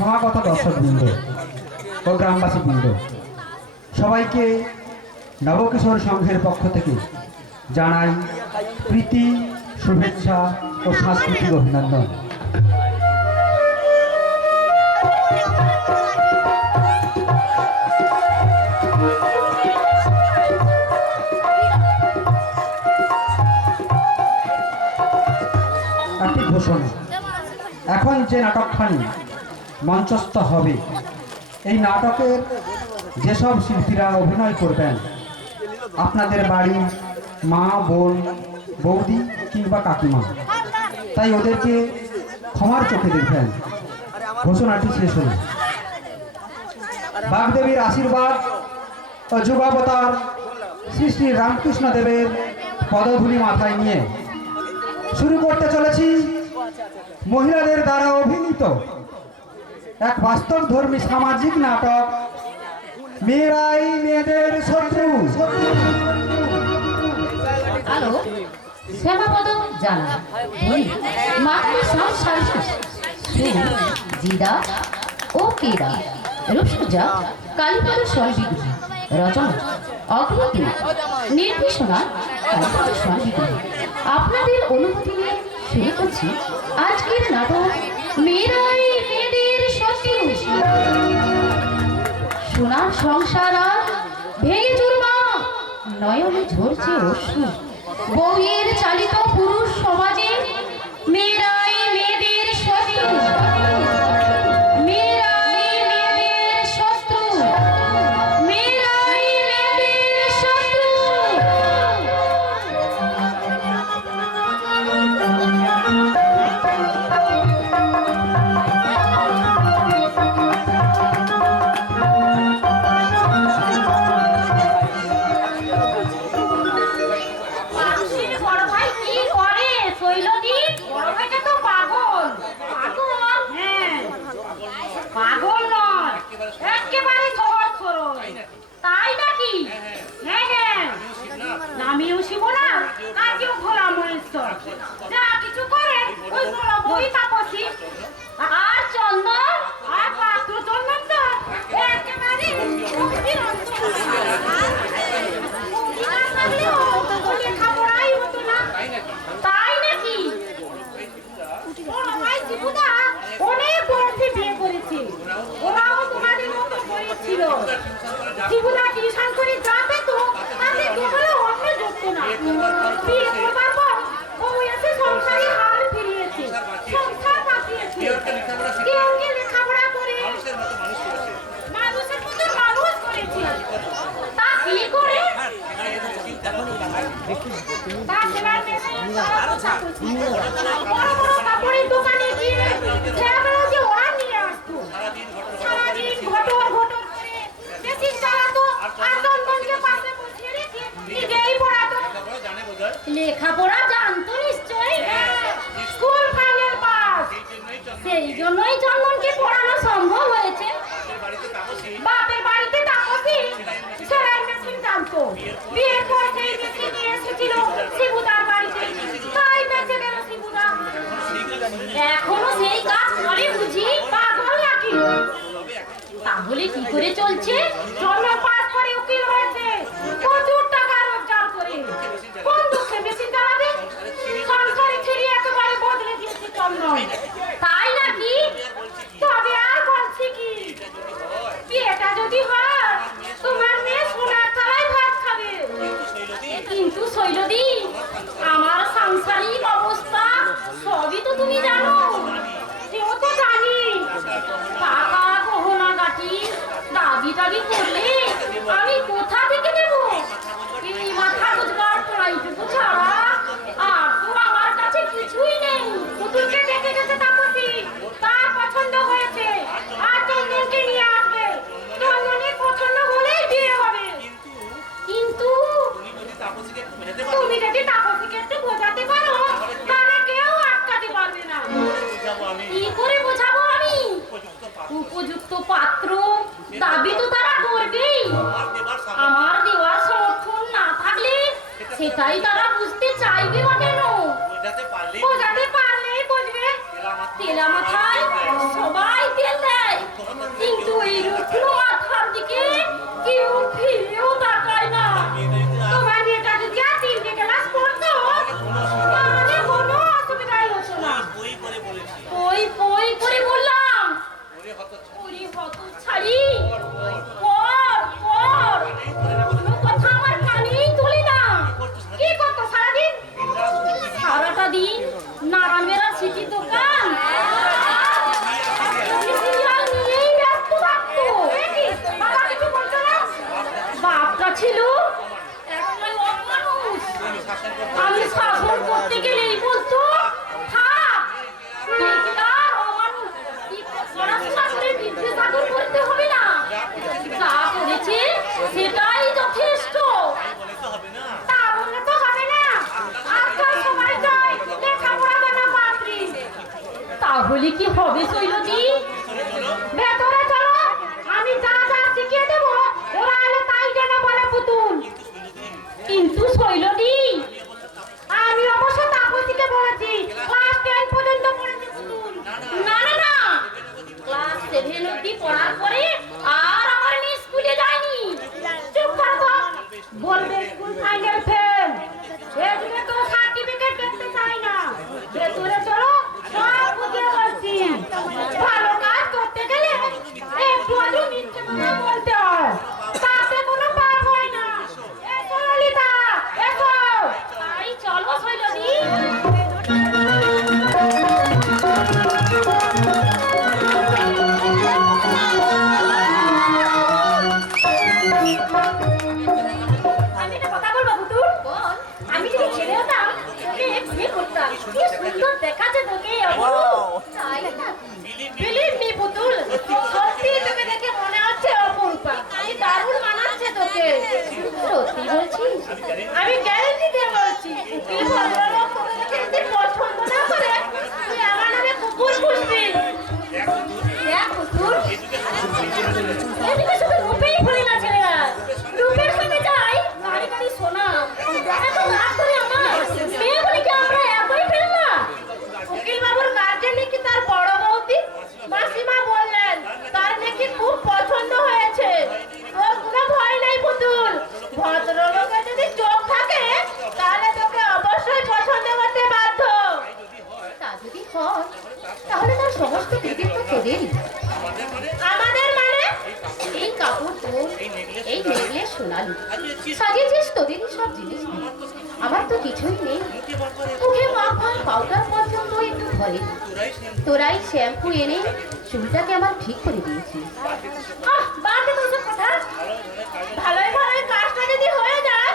সমাগত দর্শকবৃন্দ ও গ্রামবাসীবৃন্দ, সবাইকে নবকিশোর সংঘের পক্ষ থেকে জানাই প্রীতি, শুভেচ্ছা ও সাংস্কৃতিক অভিনন্দন। একটি ঘোষণা, এখন যে নাটকখানি মঞ্চস্থ হবে, এই নাটকের যেসব শিল্পীরা অভিনয় করবেন, আপনাদের বাড়ির মা, বোন, বৌদি কিংবা কাকিমা, তাই ওদেরকে ক্ষমার চোখে দেখবেন। ঘোষণাটি শেষ হল। বাগদেবীর আশীর্বাদ ও যুগাবতার শ্রী শ্রী রামকৃষ্ণ দেবের পদধূলি মাথায় নিয়ে শুরু করতে চলেছি মহিলাদের দ্বারা অভিনীত এক বাস্তবধর্মী সামাজিক নাটক, মেয়েরাই মেয়েদের শত্রু। আলো শ্যামাপদ জানা মাত্র জিদা ও কেদা রূপসজ্জা কালীপদ স্বরবিগ্রহ, রচনা অগ্রগতি নির্দেশনা কালীপদ স্বরবিগ্রহ। আপনাদের অনুমতি নিয়ে শুরু করছি আজকের নাটক মেয়েরাই মেয়েদের শত্রু। সোনার সংসার আর ভেঙে চুরমা, নয়নে ঝরছে অশ্রু। বউয়ের চালিত পুরুষ সমাজে মেয়েরাই মেয়েদের শত্রু, মেয়েরাই মেয়েদের শত্রু, মেয়েরাই মেয়েদের শত্রু। লেখাপড়া জানতো নিশ্চয়ই, স্কুল ফাইনাল পাস, সেই জন্যই চন্দনকে পড়ানো সম্ভব হয়েছে। বাপের বাড়িতে তাপসী সেলাই মেশিন জানতো, বিয়ের পর সেই মেশিন নিয়ে এসেছিল শিবুদার বাড়িতে, তাই বেঁচে গেল শিবুদা। এখনো সেই কাজ করে বুঝি, পাগল নাকি? তাহলে কি করে চলছে? চন্দন পাস করে উকিল হয়েছে, প্রচুর টাকা রোজগার করে, কোন দুঃখে মেশিন চালাবে? সংসারে ছেড়ে একেবারে বদলে দিয়েছে চন্দন, তাই নাকি? তবে আর বলছি কি, বিয়েটা যদি হয় তোমার মেয়ে সোনার থালায় ভাত খাবে। কিন্তু শৈলদি, আমার সাংসারিক অবস্থা সবই তো তুমি জানো। সেও তো জানি, টাকা গহনা গাটি দাবি টাবি করলে কি হবে শৈলজি? ভেতরে চলো, আমি যা যা শিখিয়ে দেবো ওরা এলে তাই যেন বলে পুতুল। কিন্তু শৈলজি, আমি অবশ্য তাপসীকে বলেছি ক্লাস 10 পর্যন্ত পড়েছে পুতুল। না না না, ক্লাস 7 অবধি পড়ার পরে আর আমার মেয়ে স্কুলে যায়নি। চুপ করো তো, বলবে স্কুল ফাইনাল ফেল। এদিকে তো সার্টিফিকেট দেখতে চাই না। ভেতরে চলো, সব বুঝিয়ে বলছি। ভালো কাজ করতে গেলে একটু আধটু মিথ্যে কথা বলতে হয়, তাতে কোনো পাপ হয় না। এসো ললিতা, এসো। তাই চলো শৈলজি। আমি একটা কথা বলবো পুতুল। বল। আমি যদি ছেলে হতাম তোকে বিয়ে করতাম। কি সুন্দর দেখাচ্ছে তোকে। তাই না? বিলিভ মি পুতুল, সত্যি তোকে দেখে মনে হচ্ছে অপরূপা। কি দারুণ মানাচ্ছে তোকে। সত্যি বলছিস? আমি গ্যারান্টি দিয়ে বলছি, তুই ভদ্রলোক তোকে দেখে যদি পছন্দ না করে তুই আমার নামে কুকুর পুষবি। দেখ পুতুল, এদিকে শুধু রূপেই ভরে না ছেলেরা, রূপের সঙ্গে যাই গাড়ি গাড়ি সোনা। এত রাগ করে আমার মেয়ে বলে কি আমরা একই ফেল না? উকিল বাবুর গার্জেন নাকি তার বড় বৌদি মাসিমা বললেন তার নাকি খুব পছন্দ হয়েছে। তোর কোনো ভয় নাই পুতুল, ভদ্রলোকের যদি চোখ থাকে তাহলে তোকে অবশ্যই পছন্দ করতে বাধ্য। তা যদি হয় তাহলে তার সমস্ত কৃতিত্ব তোদেরই। আমাদের মানে? এই কাপড় তোর, এই নেকলেস সোনালি, সাজিয়েছিস তোদেরই সব জিনিস। আমার তো কিছুই নেই, মুখে মাখার পাউডার পর্যন্ত একটু ধরে। তোরাই শ্যাম্পু এনে চুলটাকে আমার ঠিক করে দিয়েছিস। বাদ দে তোর কথা। ভালোই ভালোই কাজটা যদি হয়ে যায়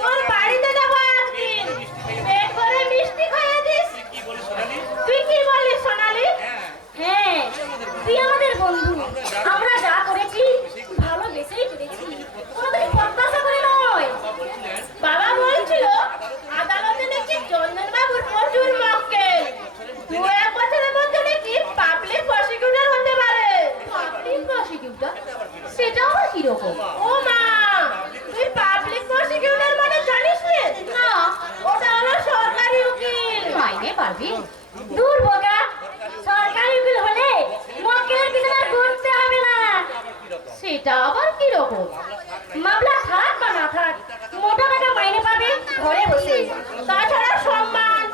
তোর বাড়িতে যাবো একদিন, পেট ভরে মিষ্টি খাইয়ে দিস। তুই কি বলিস সোনালি? হ্যাঁ, তুই আমাদের বন্ধু। আমরা যা করেছি ভালোবেসেই করেছি, কোনোদিন প্রত্যাশা করে নয়। বাবা বলছিল আদালতে নাকি চন্দন বাবুর প্রচুর মক্কেল, 2-1 বছরের মধ্যে নাকি পাবলিক প্রসিকিউটর হতে পারে। Public prosecutor? সেটা আবার কিরকম? ও মা, তুই পাবলিক প্রসিকিউটর মানে জানিস না? ওটা হলো সরকারি উকিল। মাইনে পারবি? দূর বোকা, সরকারি উকিল হলে মক্কেলের পিছনে ঘুরতে হবে না। সেটা আবার কি রকম? মামলা থাক বা না থাক, মোটা টাকা মাইনে পাবে ঘরে বসে। তাছাড়া সম্মান।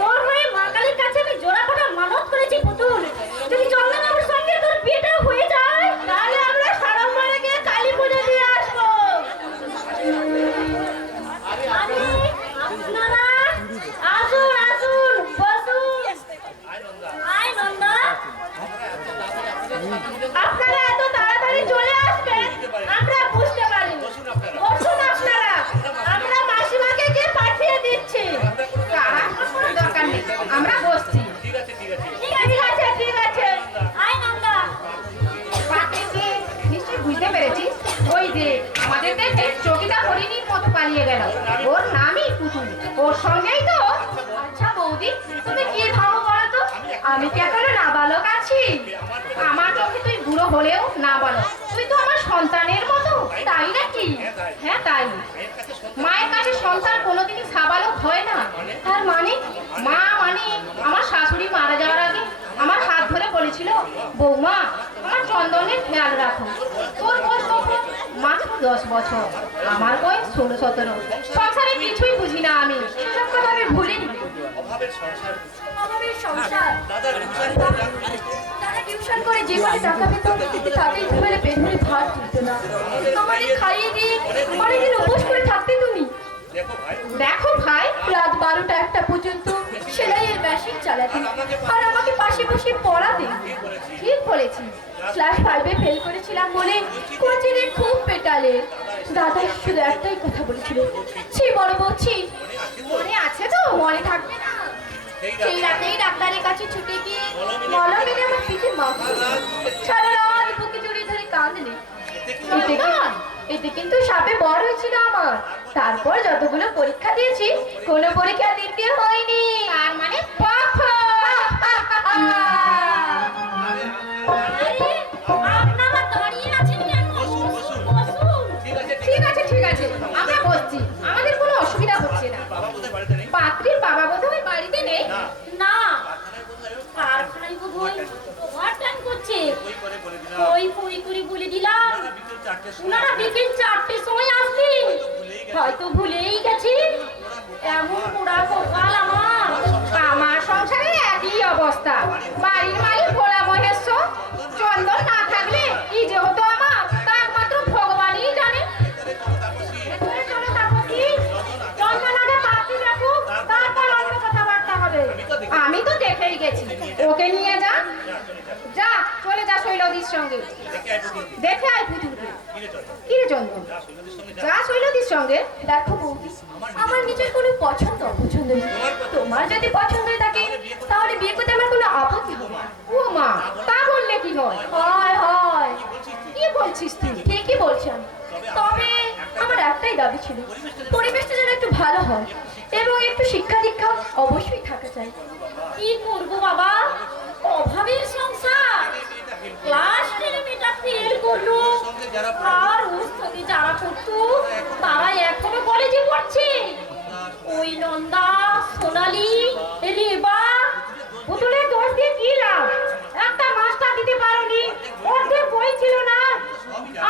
তোর হয়ে মা কালীর কাছে আমি জোড়া ফোটা মানত করেছি পুতুল, যদি চন্দ্রবাবুর সঙ্গে তোর বিয়েটা হয়ে যায় তাহলে আমরা সাড়ম্বরে গিয়ে কালী পুজো দিয়ে আসবো। আপনারা আসুন আসুন, বসুন। আয় নন্দা, আপনারা এত তাড়াতাড়ি চলে আসবেন আমরা বুঝতে পারিনি। বসুন আপনারা, আমরা মাসিমাকে গিয়ে পাঠিয়ে দিচ্ছি। তাড়াহুড়োর কোনো দরকার নেই, আমরা বসছি। ঠিক আছে ঠিক আছে। আয় নন্দা। পাঠিয়ে নিশ্চয়ই বুঝতে পেরেছি, ওই যে আমাদের দেখে চকিটা হরিণীর মতো পালিয়ে গেল, ওর নামই পুতুল, ওর সঙ্গেই তো। আচ্ছা বৌদি, তুমি কি ভাবো বলো তো? আমি কি এখনো নাবালক আছি? আমার চোখে তুই বুড়ো হলেও নাবালক, তুই তো আমার সন্তানের মতো, তাই নাকি? হ্যাঁ তাই। মায়ের কাছে সন্তান কোনোদিনই সাবালক হয় না। তার মানে? মা মানে আমার শাশুড়ি মারা যাওয়ার আগে আমার হাত ধরে বলেছিল, বৌমা আমার চন্দনের খেয়াল রাখো। তোর বয়স তখন মাত্র 10 বছর, আমার বয়স 16-17। সংসারে কিছুই বুঝি না আমি, সেসব কথা আমি ভুলিনি। অভাবের সংসার। তারা টিউশন করে যে কটা টাকা পেত তাতেই ঘরে পেট ভরে ভাত তুলতো না। আমাদের খাইয়ে দিয়ে ঘরে দিন উপোস করে থাকতে তুমি। দেখো ভাই, রাত 12টা-1টা পর্যন্ত সেলাইয়ের মেশিন চালাতে আর আমাকে পাশে বসে পড়াতে। ঠিক বলেছি, ক্লাস 5-এ ফেল করেছিলাম বলে কোচিনে খুব পেটালে। দাদা শুধু একটাই কথা বলেছিল, ছি বড় বলছি। মনে আছে তো? মনে থাকবে না? সেই রাতেই ডাক্তারের কাছে ছুটে গিয়ে মলম এনে আমার পিঠে মাখল, সারা রাত বুকে জড়িয়ে ধরে কাঁদলে। এতে কিন্তু সাপে বড় হয়েছিল আমার। তারপর যতগুলো পরীক্ষা দিয়েছি কোনো পরীক্ষা দিতে হয়নি। তার মানে ওই ফই করে বলে দিলাম ওনারা বিকেল 4টের সময় আসবে। হয়তো ভুলেই গেছি। এমন পোড়া কপাল আমার। আমার সংসারের একই অবস্থা। বাড়ির মালিক ভোলা মহেশ্বর, চন্দন না থাকলে কি যে হতো আমার তা একমাত্র ভগবানই জানে। ভেতরে চলো তাপসী। চন্দন আগে পাত্রী রাখুক, তারপর অন্য কথাবার্তা হবে। আমি তো দেখেই গেছি। ওকে নিয়ে যা, যা চলে যা শৈলদির সঙ্গে। দেখে আয় পুতুলকে। কি রে চন্দন, যা শৈলদির সঙ্গে। দেখো বৌদি, আমার নিজের কোনো পছন্দ অপছন্দ নেই। তোমার যদি পছন্দ হয়ে থাকে তাহলে বিয়ে করতে আমার কোনো আপত্তি হবে না। ও মা, তা বললে কি হয়? হয় হয়, কি বলছিস তুই? ঠিকই বলছেন। তবে আমার একটাই দাবি ছিল, পরিবেশটা যেন একটু ভালো হয় এবং একটু শিক্ষা দীক্ষা অবশ্যই থাকা চাই। কি করবো বাবা, অভাবের সংসার। ক্লাস 10 মেয়েটা ফেল করলো, আর ওর সঙ্গে যারা পড়তো তারা এখনো কলেজে পড়ছে। ওই নন্দা, সোনালি, রেবা। পুতুলের দোষ দিয়ে কি লাভ? একটা মাস্টার দিতে পারোনি, অর্ধেক বই ছিল না।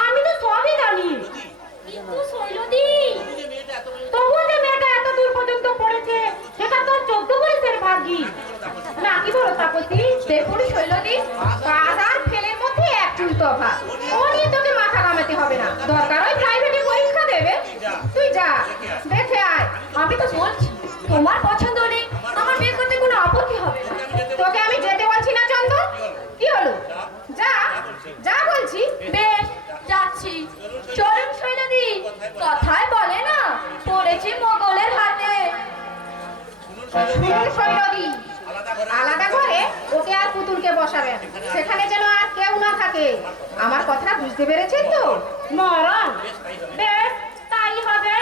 আমি তো সবই জানি। কিন্তু শৈলদি, তবুও যে মেয়েটা এত দূর পর্যন্ত পড়েছে সেটা তোর 14 বয়সের ভাগ্যি। না কি বলো তাপসী? দেখুন শৈলদি, পাস আর ফেলের মধ্যে এক চুল তফাৎ। ও নিয়ে তোকে মাথা ঘামাতে হবে না। দরকার হয় প্রাইভেটে পরীক্ষা দেবে। তুই যা, দেখে আয়। আমি তো বলছি, তোমার পছন্দ হলে আমার বিয়ে করতে কোনো আপত্তি হবে না। তোকে আমি যেতে বলছি না চন্দন। কি হলো? যা, যা বলছি। বেশ, যাচ্ছি। চলুন শৈলদি, কথায় বলে না পড়েছি মোগলের হাতে। শুনুন শৈলদি, আলাদা ঘরে ওকে আর পুতুলকে বসাবেন। সেখানে যেন আর কেউ না থাকে। আমার কথা বুঝতে পেরেছেন তো? মরণ। বেশ, তাই হবে।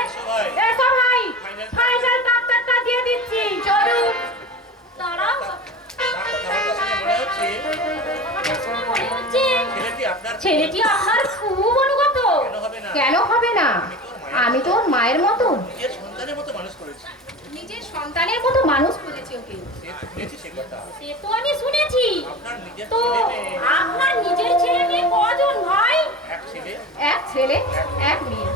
এসো ভাই, ফাইনাল ডাক্তারটা দিয়ে দিচ্ছি। চলুন। দাঁড়াও। আমার শুনে মনে হচ্ছে ছেলেটি আপনার খুব অনুগত। কেন হবে না? আমি তো ওর মায়ের মতো, নিজের সন্তানের মতো মানুষ করেছি। নিজের সন্তানের মতো মানুষ করেছি ওকে। শুনেছি সে কথা। সে তো আমি শুনেছি। আপনার নিজের তো আপনার নিজের ছেলে মেয়ে কজন ভাই? এক ছেলে, এক ছেলে, এক মেয়ে।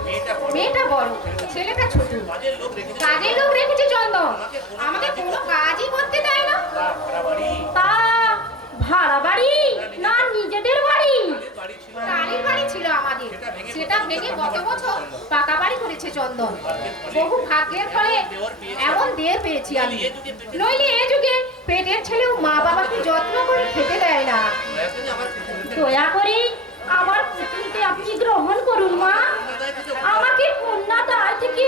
মেয়েটা বড়, ছেলেটা ছোট। কাজের লোক রেখেছে। কাজের লোক রেখেছে চন্দন। আমাকে কোনো কাজই করতে দেয় না। ভাড়া বাড়ি, তা ভাড়া বাড়ি না নিজেদের বাড়ি? বাড়ি ছিল। টালির বাড়ি ছিল আমাদের, সেটা ভেঙে গত বছর পাকা বাড়ি করেছে চন্দন। বহু ভাগ্যের ফলে এমন দেড় পেয়েছি আমি। নইলে এ যুগে পেটের ছেলেও মা বাবাকে যত্ন করে খেতে দেয় না। এখন আমার পুতুলকে দয়া করে আমার পুতুলকে আপনি গ্রহণ করুন মা। আমাকে কন্যা দায় থেকে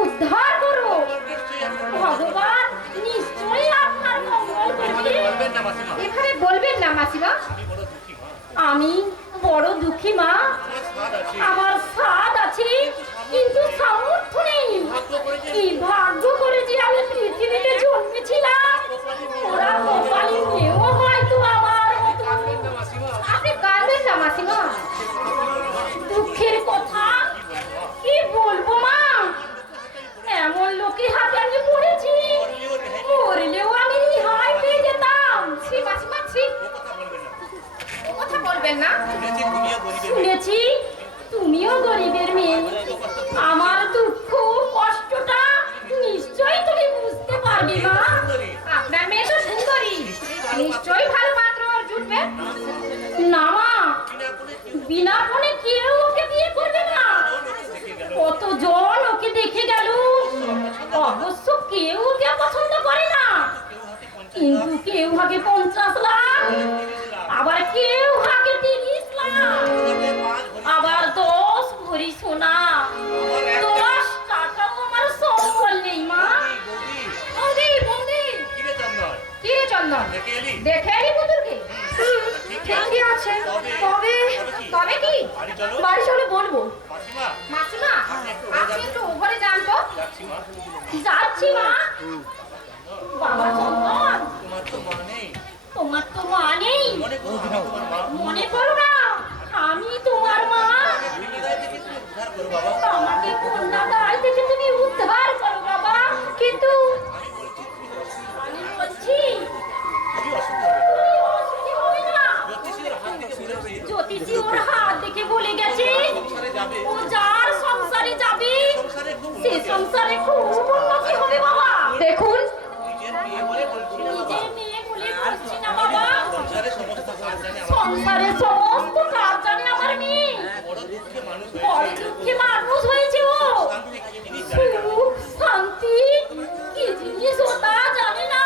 উদ্ধার করুন। নিশ্চয়ই আপনার ভগবান নিশ্চয়ই আপনার মঙ্গল করবে। বলবেন না মাসিমা। এখানে বলবেন না মাসিমা। আমি বড় দুঃখী মা। আমি বড় দুঃখী মা। আমার স্বাদ আছে। আমার স্বাদ আছে কিন্তু সামর্থ্য নেই। ভাগ্য করে যে কি ভাগ্য করে যে আমি পৃথিবীতে জন্মেছিলাম। ওরা কপালি মেয়েও হয়তো আমার মতো। কাঁদবেন না মাসিমা। আপনি কাঁদবেন না মাসিমা। দুঃখের কথা কি বলবো মা, এমন লোকের হাতে আমি পড়েছি, মরলেও আমি রিহাই পেয়ে যেতাম। ছি মাসিমা, ছি। ও কথা বলবেন না। ও কথা বলবেন না। শুনেছি তুমিও গরিবের মেয়ে। শুনেছি তুমিও গরিবের মেয়ে। আমার দুঃখ কষ্টটা নিশ্চয়ই তুমি বুঝতে পারবে মা। আপনার মেয়ে তো সুন্দরী, নিশ্চয়ই ভালো পাত্র ওর জুটবে। না মা, বিনা ফোনে কেউ ওকে বিয়ে করবে না। কতজন ওকে দেখে গেল, অবশ্য কেউ ওকে পছন্দ করে না। কিন্তু কেউ হাকে 50 লাখ, আবার কেউ হাকে 30 লাখ, আবার 10 ভরি সোনা। 10 টাকাও আমার সম্বল নেই মা। বৌদি, বৌদি। কি রে চন্দন? কি রে চন্দন? দেখে এলি? দেখে এলি পুতুলকে? ঠিকই আছে, তবে তবে কি? বাড়ি চলো। বাড়ি চলে বলবো। মাসিমা, মাসিমা, আপনি একটু ওপরে যান তো। যাচ্ছি মা। যাচ্ছি মা। বাবা চন্দন, তোমার তো মা নেই। তোমার তো মা নেই। মনে করো আমি তোমার মা। মনে করো না আমি তোমার মা। বিনিদায় থেকে তুমি উদ্ধার করো বাবা। আমাকে কন্যা দায় থেকে তুমি উদ্ধার করো বাবা। কিন্তু আমি বলছি খুবই অসুখ হবে। তুমি অসুখী হবে না। জ্যোতিষীর হাত থেকে বলে পিসি ওর হাত দেখে বলে গেছে সংসারে যাবে ও যার সংসারে যাবে সংসারে খুব সে সংসারে খুব উন্নতি হবে বাবা। দেখুন নিজের বিয়ে বলে বলছি না বাবা নিজের মেয়ে বলে বলছি না বাবা, সংসারে সমস্ত কাজ জানে আমার সংসারে সমস্ত কাজ জানে আমার মেয়ে। বড় দুঃখে মানুষ বড় হয়েছে দুঃখে মানুষ হয়েছে ও। শান্তি কি জিনিস জানে না সুখ শান্তি কি জিনিস ও তা জানে না।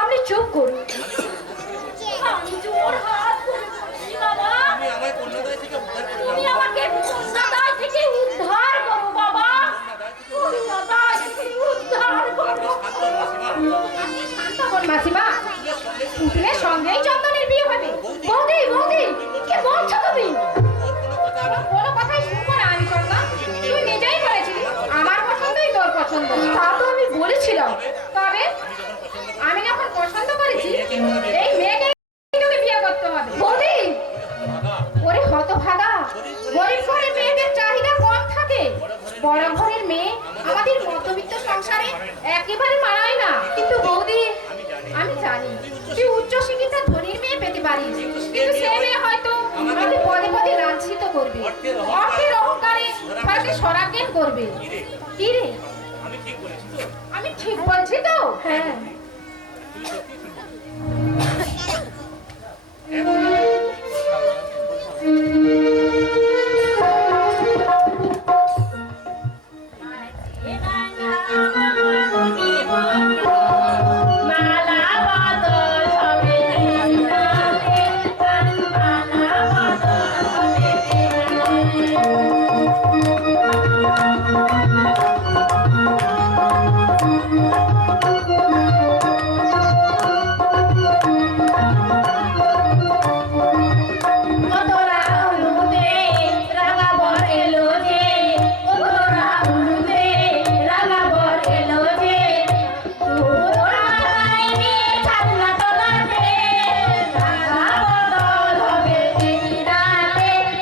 আপনি চুপ করুন আপনি চুপ করুন। আমি জোর হাত ধরে বলছি বাবা, তুমি আমায় কন্যাদায় থেকে উদ্ধার করে তুমি দাও আমাকে কন্যাদায় থেকে উদ্ধার করো বাবা, কন্যাদায় থেকে উদ্ধার করো। আপনি শান্ত হন মাসিমা, পুতুলের সঙ্গেই চন্দনের বিয়ে হবে। বৌদি বৌদি কি বলছো তুমি? কোনো কথাই শুনবো না আমি চন্দন, তুই নিজেই বলেছিলি আমার পছন্দই তোর পছন্দ। তা তো আমি বলেছিলাম। তবে আমি যখন পছন্দ করেছি এই মেয়েকে তোকে বিয়ে করতে হবে। বৌদি ওরে হতভাগা, গরিব ঘরের মেয়েদের চাহিদা কম থাকে, বড় ঘরের মেয়ে আমাদের মধ্যবিত্ত সংসারে একেবারে মানায় না। কিন্তু বৌদি আমি জানি তুই উচ্চ শিক্ষিত ধনীর মেয়ে পেতে পারিস, কিন্তু সে মেয়ে হয়তো আমাকে পদে পদে লাঞ্ছিত করবে, অর্থের অহংকারে হয়তো সরাজ্ঞান করবে। কি রে, আমি ঠিক বলেছি তো আমি ঠিক বলছি তো? হ্যাঁ মালা বদল হবে দিনাতে,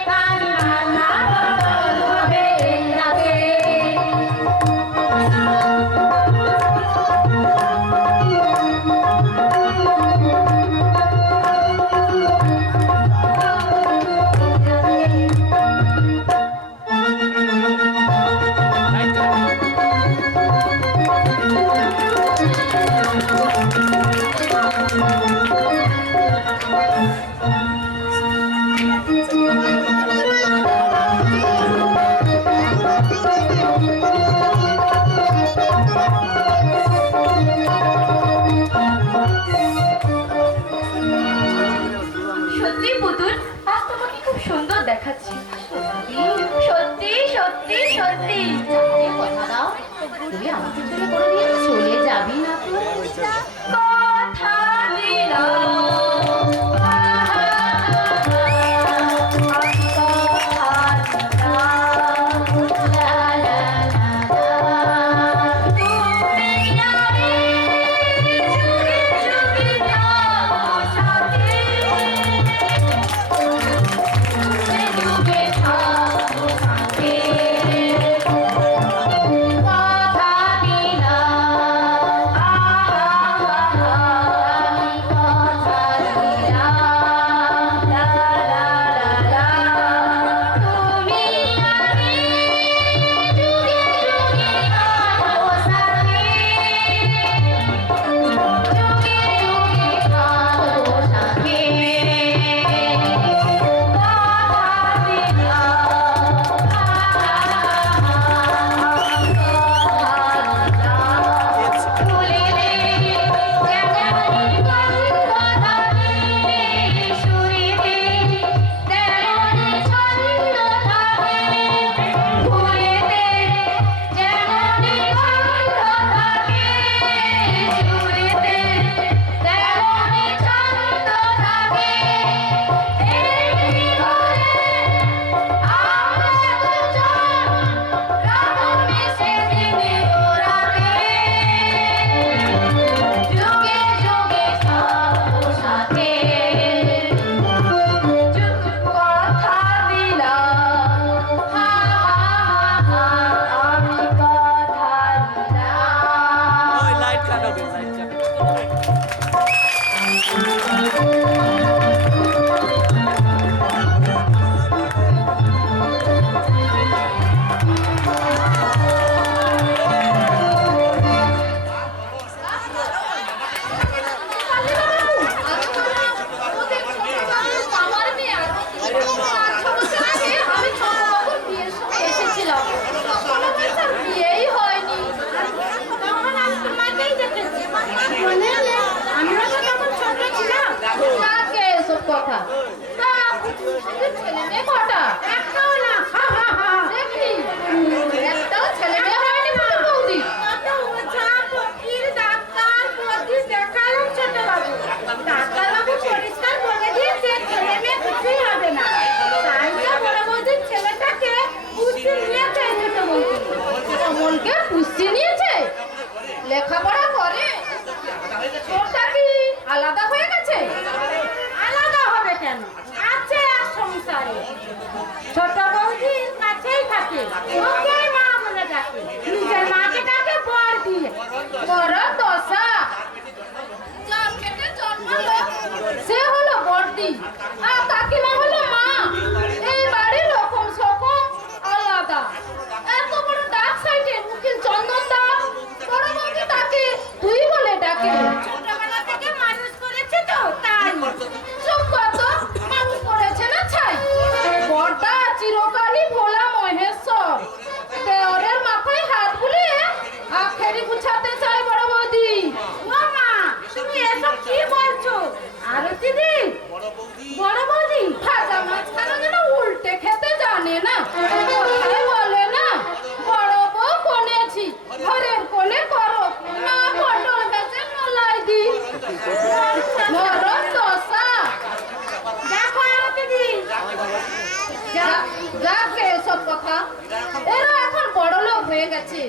মালা বদল হবে দিনাতে। সত্যি পুতুল, আজ তোমাকে খুব সুন্দর দেখাচ্ছে। সত্যি সত্যি সত্যি। কথা দাও, তুই আমাকে ছেড়ে কোনোদিন চলে যাবি না তো? কথা দিলাম যাক এসব কথা, এরা এখন বড় লোক হয়ে গেছে,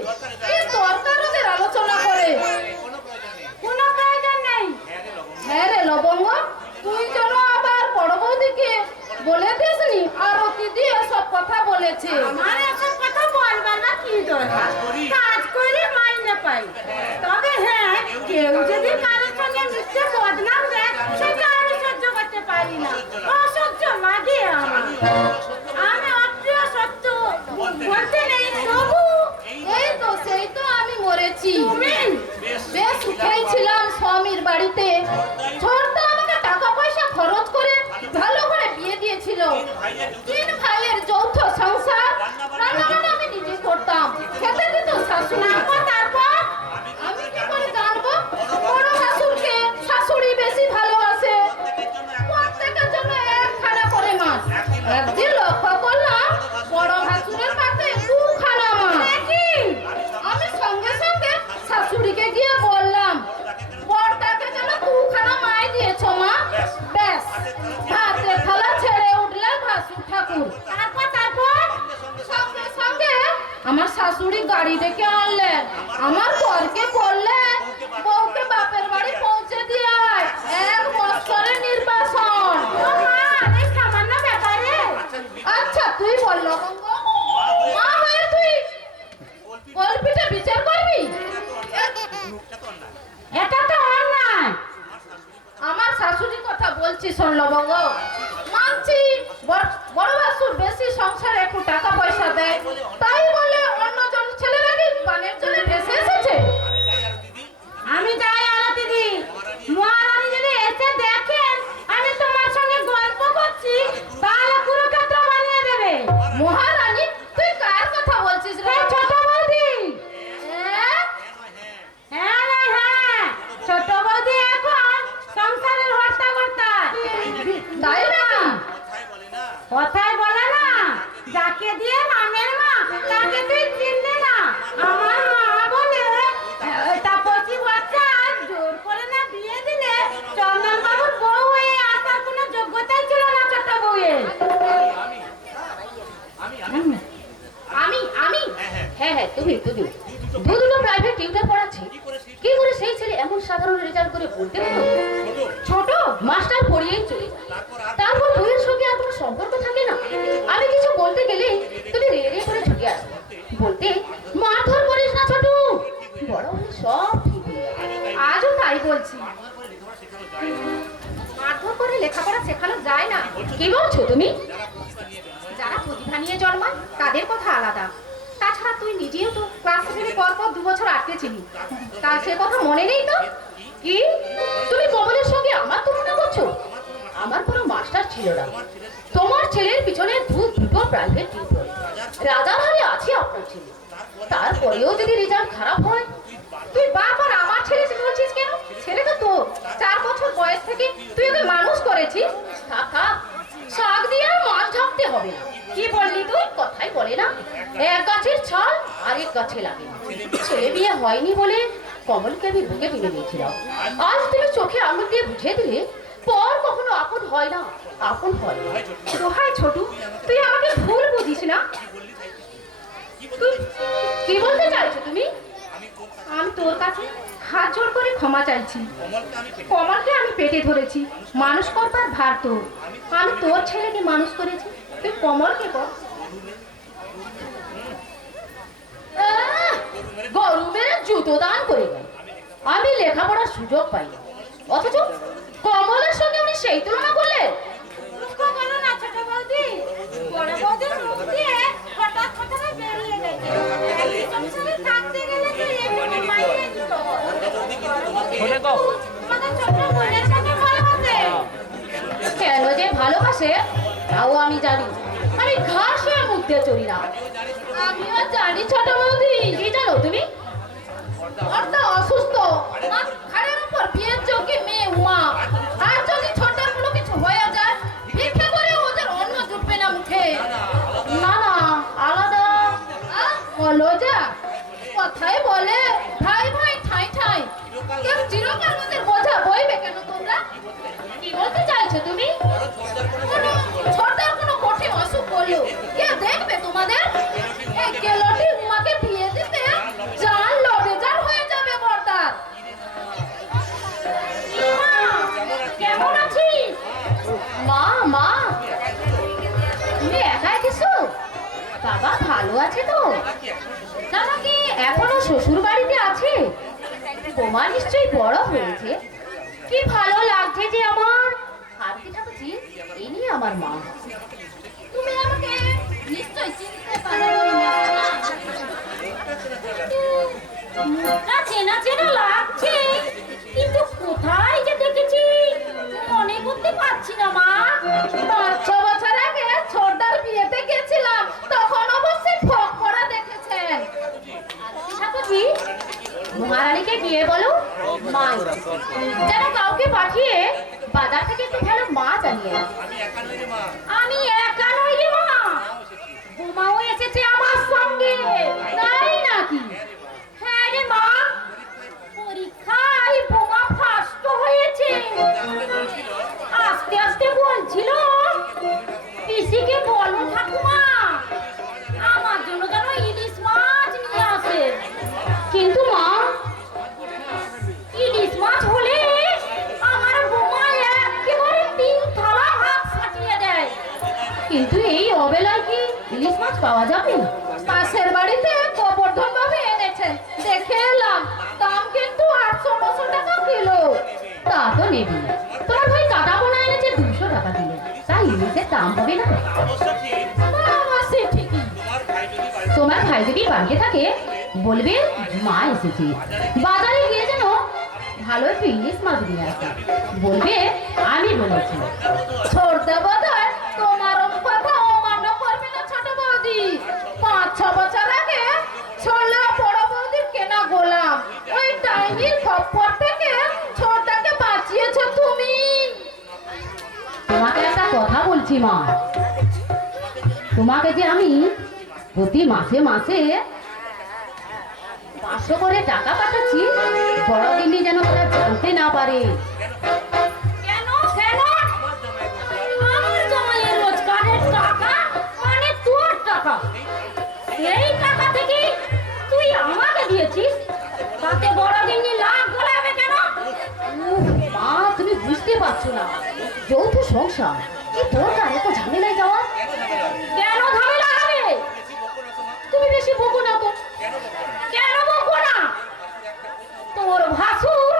কি দরকার ওদের আলোচনা করে? কোনো প্রয়োজন নেই। হ্যাঁ রে লবঙ্গ, তুই যেন আবার বড় বৌদিকে বলে দিসনি আরতি দিয়ে সব কথা বলেছে। আমার এসব কথা বলবার না কি দরকার, কাজ করে মাইনে পাই। তবে হ্যাঁ, কেউ যদি কারোর সঙ্গে মিথ্যে বদনাম দেয় সেটা আমি সহ্য করতে পারি না, অসহ্য লাগে আমার। আমি অপ্রিয় সত্য বলতে নেই, তবু এই তো সেই তো আমি মরেছি। তুমি বেশ সুখেই ছিলাম স্বামীর বাড়িতে। ছোটদা আমাকে টাকা পয়সা খরচ করে ভালো করে বিয়ে দিয়েছিল। 3 ভাইয়ের যৌথ সংসার, রান্নাবান্না আমি নিজে করতাম, খেতে দিত শাশুড়ি। তারপর আমি কি করে জানবো বড় শাশুড়িকে শাশুড়ি বেশি ভালোবাসে? প্রত্যেকের জন্য একখানা করে মাছ। একদিন লক্ষ্য করলাম বড় শাশুড়ির পাতে 2খানা মাছ। আমি সঙ্গে সঙ্গে শাশুড়িকে গিয়ে বললাম, বড়টাকে যেন 2খানা মাই দিয়েছো মা। ব্যাস, ভাতে থালা ছেড়ে উঠলেন ভাসুর ঠাকুর। তারপর সঙ্গে সঙ্গে আমার শাশুড়ি গাড়ি ডেকে আনলেন, আমার বরকে বললেন বউকে বাপের বাড়ি পৌঁছে দিয়ে আয়, 1 বছরের নির্বাসন। ও মা, এই সামান্য ব্যাপারে আচ্ছা তুই বল লবঙ্গ, মা হয়ে তুই কল্পিটা বিচার করবি? এটা তো অন্যায়। আমার শাশুড়ির কথা বলছি শোন লবঙ্গ, মানছি বড় ভাসুর বেশি সংসারে একটু টাকা পয়সা দেয়, তাই বলে অন্যজন ছেলেরা কি পানের জন্য ভেসে এসেছে? আমি যাই আরতি দি, মহারানী যদি এসে দেখেন আমি তোমার সঙ্গে গল্প করছি তাহলে কুরুক্ষেত্র বানিয়ে দেবে। মহারানী, তুই কার কথা বলছিস রে? এই ছোট বৌদি। হ্যাঁ? হ্যাঁ না হ্যাঁ, ছোট বৌদি এখন সংসারের হর্তা কর্তা। তাই নাকি? কথায় বলে না, যাকে দিয়ে নামের মা তাকে তুই চিনলি না। আমার মা বলে তাপসী বাচ্চা জোর করে না বিয়ে দিলে চন্দন বাবুর বউ হয়ে আসার কোনো যোগ্যতাই ছিল না ছোট বউয়ের। আমি হ্যাঁ হ্যাঁ তুমি দুটো প্রাইভেট টিউটর পড়াচ্ছি। কি করে সেই ছেলে এমন সাধারণ রেজাল্ট করে বলতে পারো? ছোট মাস্টার পড়িয়েই চলে যায়, তারপর বইয়ের সঙ্গে আর কোনো সম্পর্ক থাকে না। আমি কিছু বলতে গেলে তুমি রে রে করে ছুটে আসো, বলতে মারধর করিস না ছোট, বড় হলে সব ঠিক হয়ে যাবে। আজও তাই বলছি, মারধর করে লেখাপড়া শেখানো যায় না। কি বলছো তুমি? যারা প্রতিভা নিয়ে জন্মায় তাদের কথা আলাদা। তাছাড়া তুই নিজেও তো ক্লাস 7 পর 2 বছর আটকেছিলি, তা সে কথা মনে নেই তো? কি তুমি কমলের সঙ্গে আমার তুলনা করছো? আমার কোনো মাস্টার ছিল না, তোমার ছেলের পিছনে দুটো প্রাইভেট টিউটর। রাজার হারে আছে আপনার ছেলে, তারপরেও যদি রেজাল্ট খারাপ হয়, তুই বারবার আমার ছেলে বলছিস কেন? ছেলে তো তোর, 4 বছর বয়স থেকে তুই ওকে মানুষ করেছিস। থাক, শাক দিয়ে আর মাছ ঢাকতে হবে না। কি বললি তুই? কথাই বলে না, এক গাছের ছাল আরেক গাছে লাগে। ছেলে বিয়ে হয়নি বলে কমলকে আমি বুকে তুলে দিয়েছিলাম, আজ তুমি চোখে আঙুল দিয়ে বুঝিয়ে দিলে পর কখনো আপন হয় না, আপন হয় না। দোহাই ছোট, তুই আমাকে ভুল বুঝিস না। তুই কি বলতে চাইছো তুমি? আমি তোর কাছে হাত জোড় করে ক্ষমা চাইছি। কমলকে আমি পেটে ধরেছি, মানুষ করবার ভার তোর। আমি তোর ছেলেকে মানুষ করেছি, তুই কমলকে কর। গরু মেরে জুতো দান করে গেল, আমি লেখাপড়ার সুযোগ পাই, অথচ কমলের সঙ্গে উনি সেই তুলনা করলেন। দুঃখ করো না ছোট বৌদি, বড় বৌদির মুখ দিয়ে হঠাৎ কথাটা বেরিয়ে গেছে। এই সংসারে থাকতে গেলে তো এমনি মাইনে দিত। তোমাদের ছোট বোনের সাথে ভালোবাসে। কেন যে ভালোবাসে তাও আমি জানি, আমি ঘাসে মুখ দিয়ে চলি না। আমিও জানি ছোট বৌদি। কি জানো তুমি? ওটা অসুস্থ, ঘাড়ের উপর বিয়ের চোখে মেয়ে উমা, আর যদি ছোটের কোনো কিছু হয়ে যায় ভিক্ষা করে ওদের অন্ন জুটবে না মুখে। না আলাদা লজ্জা কথাই বলে ভাই ভাই ঠাই ঠাই, কেউ চিরকাল ওদের বোঝা বইবে কেন? তোমরা কি বলতে চাইছো তুমি? ছোটদার কোনো ভালো আছে তো? দাদা কি এখনো শ্বশুর বাড়িতে আছে? বোমা নিশ্চয়ই বড় হয়েছে। কি ভালো লাগছে যে আমার। আর কি ঠাকুরজি, ইনি আমার মা। তুমি আমাকে নিশ্চয় চিনতে পারো মুখটা চেনা চেনা লাগছে, কিন্তু কোথায় যে দেখেছি মনে করতে পারছি না মা। 5-6 বছর আগে ছোটদার বিয়েতে গেছিলাম, তখন অবশ্যই ফক করা দেখেছেন। ঠাকুরজি, মহারানীকে গিয়ে বলো মা যেন কাউকে পাঠিয়ে বাজার থেকে একটু ভালো মাছ আনিয়ে আসে। আমি একা নই রে মা, বোমাও এসেছে আমার সঙ্গে। তাই নাকি? হ্যাঁ রে মা, পরীক্ষায় বোমা ফার্স্ট হয়েছে। আস্তে আস্তে বলছিল, পিসিকে বলো ঠাকুমা আমার জন্য যেন ইলিশ মাছ নিয়ে আসে। কিন্তু মা, ইলিশ মাছ হলে আমার বোমা একেবারে 3 থালা ভাত ফাটিয়ে দেয়। কিন্তু এই অবেলায় কি ইলিশ মাছ পাওয়া যাবে? পাশের বাড়িতে গোবর্ধন ভাবে এনেছেন, দেখে এলাম। দাম কিন্তু 800-900 টাকা কিলো। তা তো নেবি। তোমার ভাই কাটা বোনা এনেছে 200 টাকা কিলো। তাই ইলিশের দাম হবে না? বাবা, সে ঠিকই। তোমার ভাই যদি বাড়িতে থাকে বলবে মা এসেছে, বাজারে গিয়ে যেন ভালো একটু ইলিশ মাছ নিয়ে আসে। বলবে আমি বলেছি। ছোটদা বোধহয় তোমার কথা অমান্য করবে না ছোট বৌদি। 5-6 বছর আগে ছোটলা বড় বৌদির কেনা গোলাম। ওই টাইমির খপ্পর থেকে ছোটদাকে বাঁচিয়েছো তুমি। তোমাকে একটা কথা বলছি মা, তোমাকে যে আমি প্রতি মাসে মাসে 500 করে টাকা পাঠাচ্ছি, বড়দিনই যেন তারা জানতে না পারে। কেন কেন? আমার জামাইয়ের রোজগারের টাকা মানে তোর টাকা। এই টাকা থেকে তুই আমাকে দিয়েছিস, তাতে বড়দিনই লাভ গোলাবে কেন? মা, তুমি বুঝতে পারছো না, যৌথ সংসার কি দরকার এত ঝামেলায় যাওয়া? কেন ঝামেলা হবে? তুমি বেশি বকো না তো। কেন বলবো না? তোর ভাসুর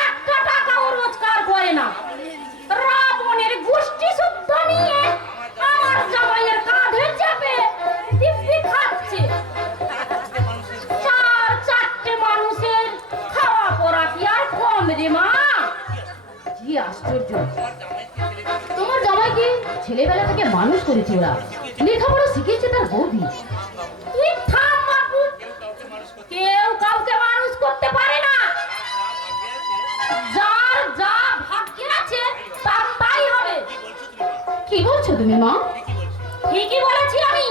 একটা টাকাও রোজগার করে না। রাবণের গোষ্ঠী শুদ্ধ নিয়ে আমার জামাইয়ের কাঁধে চেপে দিব্যি খাচ্ছে। 4-4টে মানুষের খাওয়া পড়া কি আর কম রে মা? কি আশ্চর্য! তোমার জামাইকে ছেলেবেলা থেকে মানুষ করেছে ওরা, লেখাপড়া শিখিয়েছে তার বৌদি। তুই থাম বাপু, কেউ কাউকে মানুষ করতে পারে না। যার যা ভাগ্যে আছে তার তাই হবে। কি বলছো তুমি মা? ঠিকই বলেছি আমি।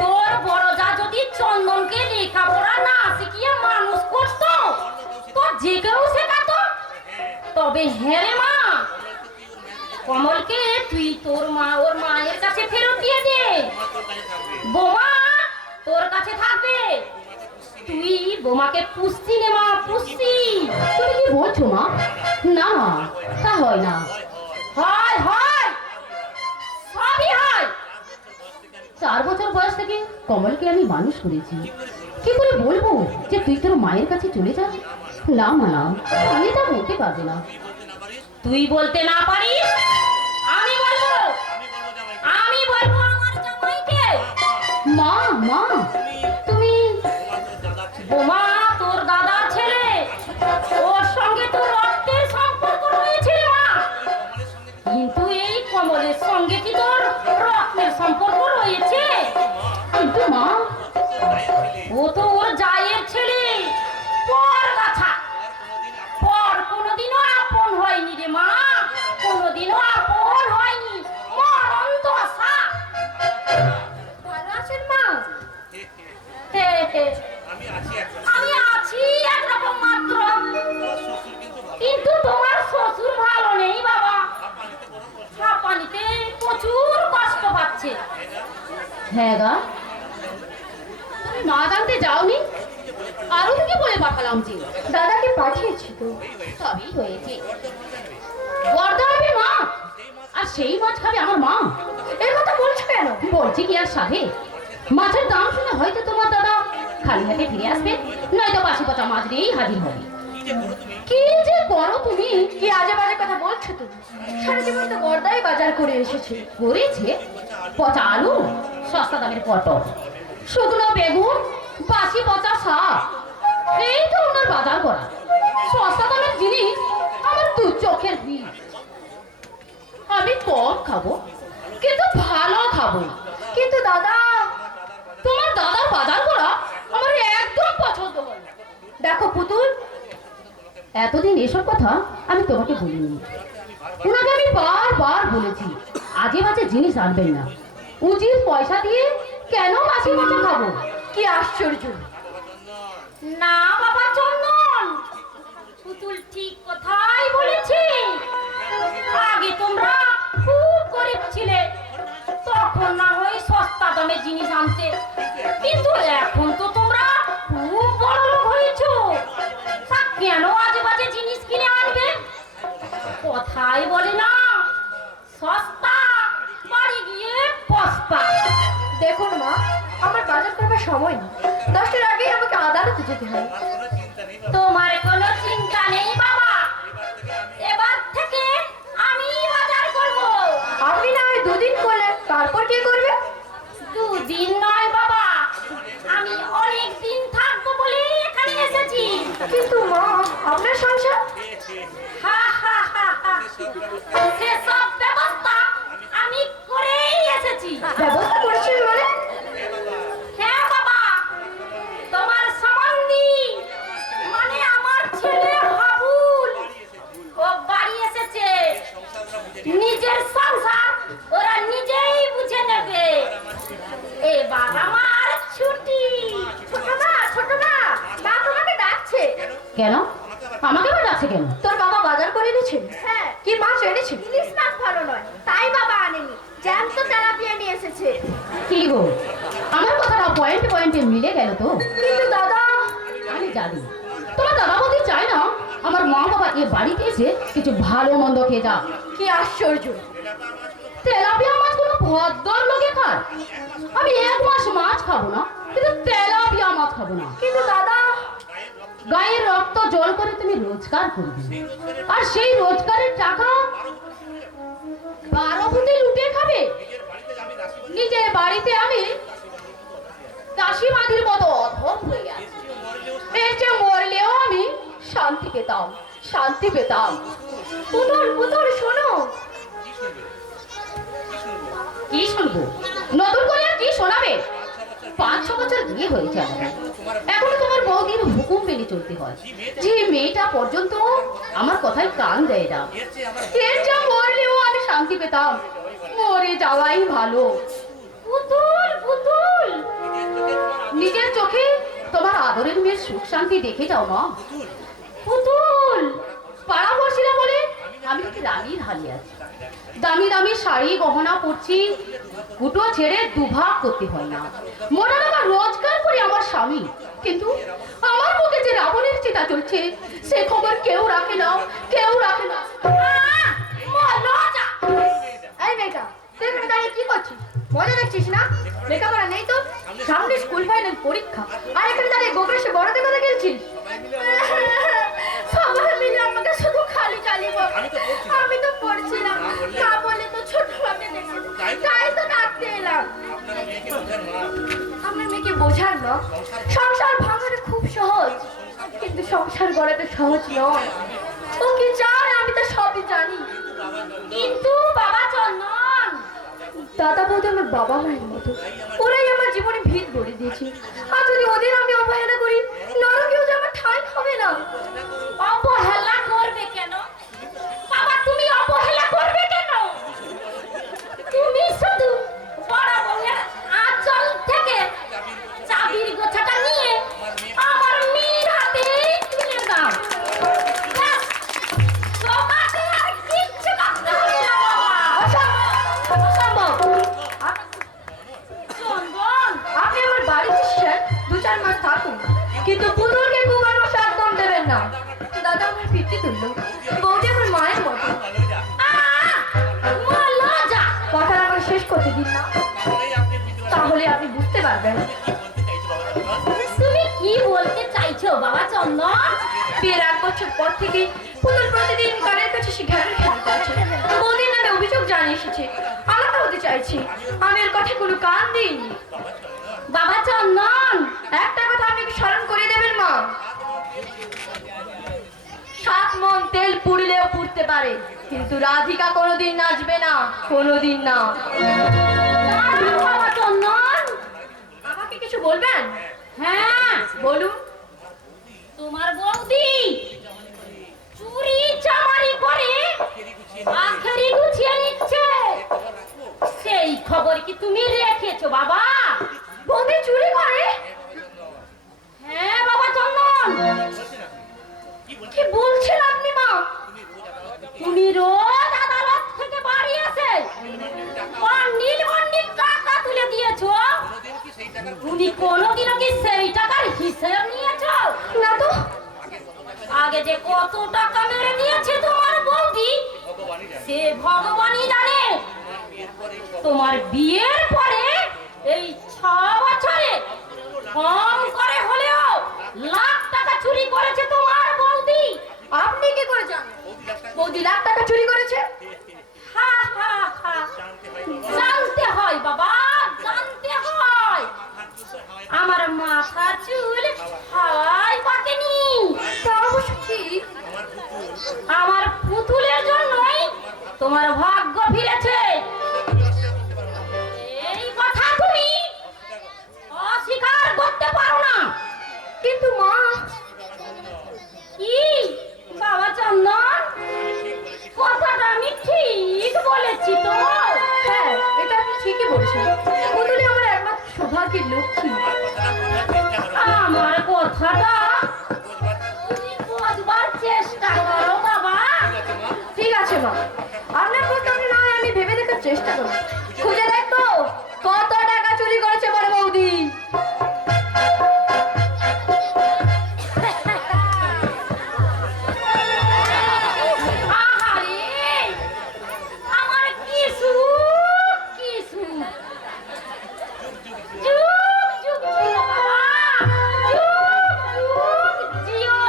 তোর বড় যা যদি চন্দনকে লেখাপড়া না শিখিয়ে মানুষ করতো, তো যে কেউ শেখাতো। তবে হ্যাঁ রে মা, কমলকে তুই তোর মা ওর মায়ের কাছে ফেরত দিয়ে দে। বোমা তোর কাছে থাকবে। তুই বোমাকে পুষছি রে মা, পুষছি। তুমি কি বলছো মা? না, তা হয় না। হয় হয়, সবই হয়। 4 বছর বয়স থেকে কমলকে আমি মানুষ করেছি। কি করে বলবো যে তুই তোর মায়ের কাছে চলে যা? না মা, না, আমি তা বলতে পারবো না। তুই বলতে না পারিস, আমি বলবো। আমি বলবো আমার জামাইকে। মা, মা, তুমি বোমা তোর দাদার ছেলে, ওর সঙ্গে তোর রক্তের সম্পর্ক রয়েছে রে মা। কিন্তু এই কমলের সঙ্গে কি তোর রক্তের সম্পর্ক রয়েছে? কিন্তু মা, ও তো ওর জায়ের ছেলে, পর গাছা। পর কোনোদিনও আপন হয়নি রে মা, কোনোদিনও আপন হয়নি। মরণ দশা। ভালো আছেন মা? হে হে, আমি আছি একরকম মাত্র। কিন্তু তোমার শ্বশুর ভালো নেই বাবা, হাঁপানিতে প্রচুর কষ্ট পাচ্ছে। হ্যাঁ গা, তুমি মা জানতে যাওনি? আরো থেকে বলে পাঠালাম যে দাদাকে পাঠিয়েছি তো। সবই হয়েছে। বর্দা হবে মা, আর সেই মাছ খাবে আমার মা। এর কথা বলছো কেন? বলছি কি আর সাধে? মাছের দাম শুনে হয়তো তোমার দাদা খালি হাতে ফিরে আসবে, নয়তো বাসি পচা মাছ দিয়েই হাজির হবে। কি যে করো তুমি! কি আজে বাজে কথা বলছো তুমি? সারা জীবন তো বর্দাই বাজার করে এসেছে। করেছে পচা আলু, সস্তা দামের পটল, শুকনো বেগুন, বাসি পচা শাক, এই তো ওনার বাজার করা। সস্তা দামের জিনিস আমার দু চোখের বিষ। আমি কম খাবো কিন্তু ভালো খাবো না। কিন্তু দাদা, তোমার দাদার বাজার করা আমার একদম পছন্দ হয় না। দেখো পুতুল, এতদিন এসব কথা আমি তোমাকে বলিনি। ওনাকে আমি বারবার বলেছি আজে বাজে জিনিস আনবেন না, উচিত পয়সা দিয়ে কেন বাসি পচা খাবো। কি আশ্চর্য! না বাবা চন্দন, পুতুল ঠিক কথাই বলেছে। আগে তোমরা খুব গরিব ছিলে, তখন না হয় সস্তা দামে জিনিস আনতে, কিন্তু এখন তো তোমরা খুব বড় লোক হয়েছো, তা কেন আজে বাজে জিনিস কিনে আনবে? কথাই বলে না সস্তা বাড়ি গিয়ে পস্তা। দেখুন মা, আমার বাজার করবার সময় নেই। 10টার আগেই আমাকে আদালতে যেতে হয়। তোমার কোনো চিন্তা নেই বাবা, এবার থেকে আমি বাজার করব। আপনি না হয় 2 দিন করলেন, তারপর কে করবে? 2 দিন নয় বাবা, আমি অনেক দিন থাকবো বলে এখানে এসেছি। কিন্তু মা, আপনার সংসার? হা হা হা হা, সেসব ব্যবস্থা আমি করেই এসেছি। ব্যবস্থা করেছেন মানে? হ্যাঁ বাবা, তোমার সম্বন্ধী মানে আমার ছেলে হাবুল ও বাড়ি এসেছে। নিজের সংসার ওরা নিজেই বুঝে নেবে। এবার আমার ছুটি। ছোট মা, মা তোমাকে ডাকছে। কেন আমাকে বা ডাকছে কেন? তোর বাবা বাজার করে এনেছে। হ্যাঁ। কি মাছ এনেছে? ইলিশ মাছ ভালো নয়, তাই বাবা আনেনি। জ্যান্ত তেলাপিয়া নিয়ে এসেছে। কি গো, আমার কথাটা পয়েন্টে পয়েন্টে মিলে গেল তো? কিন্তু দাদা, আমি জানি তোমার দাদা বলতে চাই না আমার মা বাবা এ বাড়িতে এসে কিছু ভালো মন্দ খেয়ে যা। কি আশ্চর্য! তেলাপিয়া মাছ কোনো ভদ্র লোকে খায়? আমি 1 মাস মাছ খাবো না, কিন্তু তেলাপিয়া মাছ খাবো না। কিন্তু দাদা, গায়ের রক্ত জল করে তুমি রোজগার করবে, আর সেই রোজগারের টাকা 12 ফুটে লুটে খাবে। নিজের বাড়িতে আমি দাসী মাদির মতো অধম হয়ে আছি। এর চেয়ে মরলেও আমি শান্তি পেতাম, শান্তি পেতাম। পুতুল শোনো। কি শুনবো? নতুন করে আর কি শোনাবে? 5-6 বছর বিয়ে হয়েছে আমাদের, এখনো তোমার বউদির হুকুম মেনে চলতে হয়। যে মেয়েটা পর্যন্ত আমার কথায় কান দেয় না, এর যা মরলেও আমি শান্তি পেতাম। মরে যাওয়াই ভালো। পুতুল পুতুল, নিজের চোখে তোমার আদরের মেয়ের সুখ শান্তি দেখে যাও মা। পুতুল, পাড়াপড়শিরা বলে আমি কি রানীর হালি আছি, দামি দামি শাড়ি গহনা পরছি, কুটো ছেড়ে দুভাগ করতে হয় না। মোটা টাকা রোজগার করে আমার স্বামী, কিন্তু আমার মুখে যে রাবণের চিতা চলছে সে খবর কেউ রাখে না, কেউ রাখে না। এই মেয়েটা, তুই এখানে দাঁড়িয়ে কি করছিস? মজা দেখছিস না? লেখাপড়া নেই তোর? সামনে স্কুল ফাইনাল পরীক্ষা, আর এখানে দাঁড়িয়ে গোবরেশে বড়দের কথা খেলছিস? সবাই মিলে আমাকে শুধু খালি খালি বলে। আমি তো পড়ছিলাম না বলে তো ছোট ভাবে দেখে, তাই তো ডাকতে এলাম। আপনার মেয়েকে বোঝার না, সংসার ভাঙাটা খুব সহজ, কিন্তু সংসার গড়াটা সহজ নয়। ও কি চায় আমি তো সবই জানি। কিন্তু বাবা চন্দন, দাদা বৌদি আমার বাবা মায়ের মতো, ওরাই আমার জীবনে ভিত গড়ে দিয়েছে। আর যদি ওদের আমি অবহেলা করি, নরকেও যে আমার ঠাঁই হবে না। অবহেলা করবে কেন বাবা? তুমি অবহেলা করবে কেন? তুমি শুধু বড় বউয়ের আঁচল থেকে চাবির গোছাটা নিয়ে আমার মেয়ের হাতে তুলে দাও। ব্যাস, তোমাকে আর কিচ্ছু করতে হবে না বাবা। অসম্ভব। চন্দন, আপনি আমার বাড়িতে এসেছেন, 2-4 মাস থাকুন, কিন্তু পুতুলকে কুমার একদম দেবেন না। শেষ করতে দিন না, তাহলেই আপনি বুঝতে পারবেন তাহলে আপনি বুঝতে পারবেন কি বলতে চাইছো বাবা চন্দন। তুমি কি বলতে চাইছো বাবা চন্দন? বিয়ের 8 বছর পর থেকে পুতুল প্রতিদিন কারের কাছে সে ঘাড়ে খেলা করছে, বৌদির নামে অভিযোগ জানিয়ে এসেছে, আলাদা হতে চাইছি। আমি এর কথা কোনো কান দিইনি। বাবা চন্দন, একটা কথা আপনি কি স্মরণ করে দেবেন মা? 7 মণ তেল পুড়লেও পুড়তে পারে, কিন্তু রাধিকা কোনোদিন নাচবে না, কোনোদিন না। দাঁড়াও বাবা চন্দন। আমাকে কিছু বলবেন? হ্যাঁ, বলুন। তোমার বৌদি চুরি চামারি করে আখেরি গুছিয়ে নিচ্ছে, সেই খবর কি তুমি রেখেছো বাবা? বৌদি চুরি করে? হ্যাঁ বাবা চন্দন। কি বলছেন আপনি মা? তুমি রোজ আদালত থেকে বাড়ি আসে বান্ডিল বান্ডিল টাকা তুলে দিয়েছো, তুমি কোনোদিনও কি সেই টাকার হিসেব নিয়েছো? না তো। আগে যে কত টাকা মেরে দিয়েছে তোমার বৌদি সে ভগবানই জানে। তোমার বিয়ের পরে এই 6 বছরে কম করে হলেও লাখ টাকা চুরি করেছে তোমার বৌদি। আপনি কি করে জানেন বৌদি লাখ টাকা চুরি করেছে? হা হা হা, জানতে হয় বাবা, জানতে হয়। আমার মাথা চুল হাওয়ায় পাকেনি। তা অবশ্য ঠিক। আমার পুতুলের জন্যই তোমার ভাগ্য ফিরেছে, এই কথা তুমি অস্বীকার করতে পারো না। কিন্তু মা, কি বাবা চন্দন, কথাটা আমি ঠিক বলেছি তো? হ্যাঁ এটা আপনি ঠিকই বলছেন। পুতুলি আমার একমাত্র সৌভাগ্যের লক্ষ্মী। আমার কথাটা তুমি বুঝবার চেষ্টা করো বাবা। ঠিক আছে মা, আপনার প্রস্তাবটা না হয় আমি ভেবে দেখার চেষ্টা করব। খুঁজে দেখবো কত টাকা চুরি করেছে বড় বৌদি। আহারে, আমার কি সুখ, কি সুখ। যুগ যুগ জিও বাবা, যুগ যুগ জিও।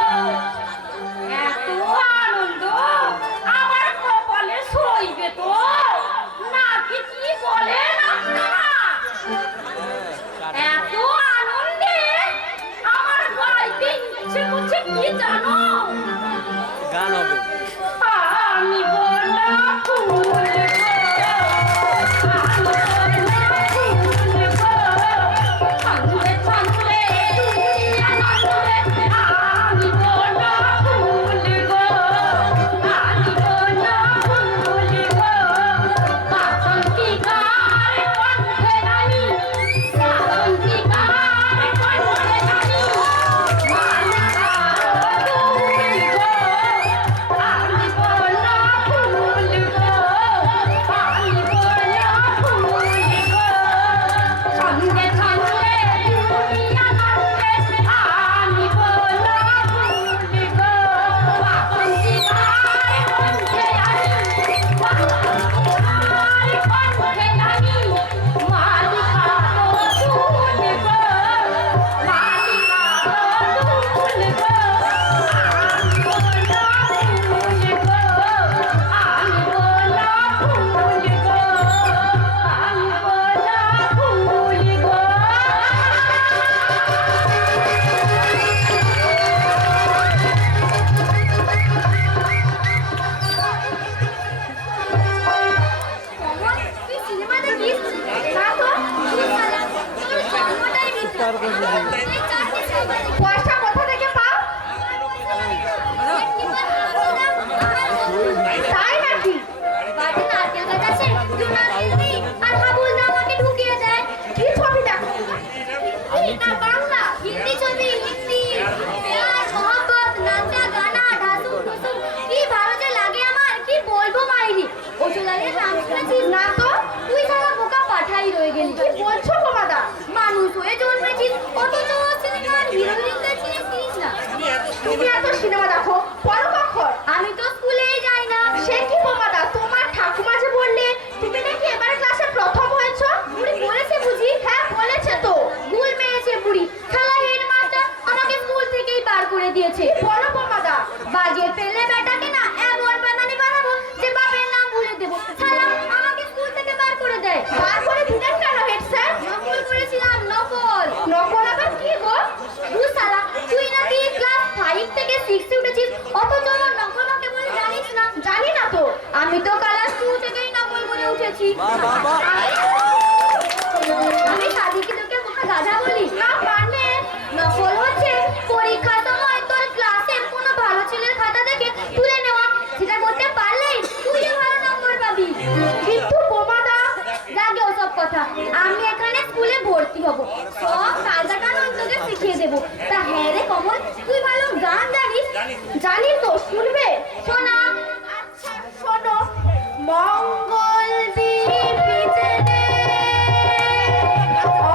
এত আনন্দ আমার কপালে সইবে তো নাকি কি বলেন আপনারা? এত আনন্দে আমার গাইতে ইচ্ছে করছে কি জানো? গান হবে। আমি বলা ফুল গো, আমি বলা ফুল গো, ছন্দে ছন্দে দুনিয়া নন্দে। আমি বলা ফুল গো, আমি বলা ফুল গো, বাসন্তিকার কণ্ঠে রানী, বাসন্তিকার কণ্ঠে রানী, মালিকার দুল গো। আমি বলা ফুল গো, আমি বলা ফুল গো, ছন্দে ছন্দে দুনিয়া নন্দে। আমি বলা ফুল গো, বাসন্তিকার কণ্ঠে রানী, বাসন্তিকার কণ্ঠে রানী, মালিকার দুল গো, মালিকার দুল গো। আমি বলা ফুল গো, আমি বলা ফুল গো, আমি বলা ফুল গো। তুই সিনেমা দেখিস? না তো। তোর জন্মটাই মিথ্যা। পয়সা কোথা থেকে পাও? তাই নাকি? বাড়িতে নারকেল গাছ আছে, দুটো নারকেল দিই, আর হাবুল আমাকে ঢুকিয়ে দেয়। কি ছবি দেখো? হিন্দি না বাংলা? হিন্দি ছবি, হিন্দি। প্যার, মহব্বত, নাচা, গানা, ঢাসু, ঢুসু, কি ভালো যে লাগে আমার, কি বলবো মাইরি। ওষুধের নাম শুনেছিস? না তো। তুই সারা বোকা পাঠাই রয়ে গেলি। কি বলছো গোমাদা? মানুষ হয়ে জন্মেছিস, অথচ সিনেমার হিরোইন বাহ বাহ বাহ আমি সাদিকে তোকে বোকা গাধা বলি না মানে নকল হচ্ছে পরীক্ষার সময় তোর ক্লাসে কোনো ভালো ছেলের খাতা দেখে তুলে নেওয়া সেটা করতে পারলেই তুইও ভালো নম্বর পাবি কিন্তু বোমাদা জাগে ওসব কথা আমি এখানে স্কুলে ভর্তি হব সব কায়দা কানুন তোকে শিখিয়ে দেবো তা হ্যাঁ রে কমল তুই ভালো গান জানিস জানি তো শুনবে শোনা আচ্ছা শোনো মঙ্গল দীপিতে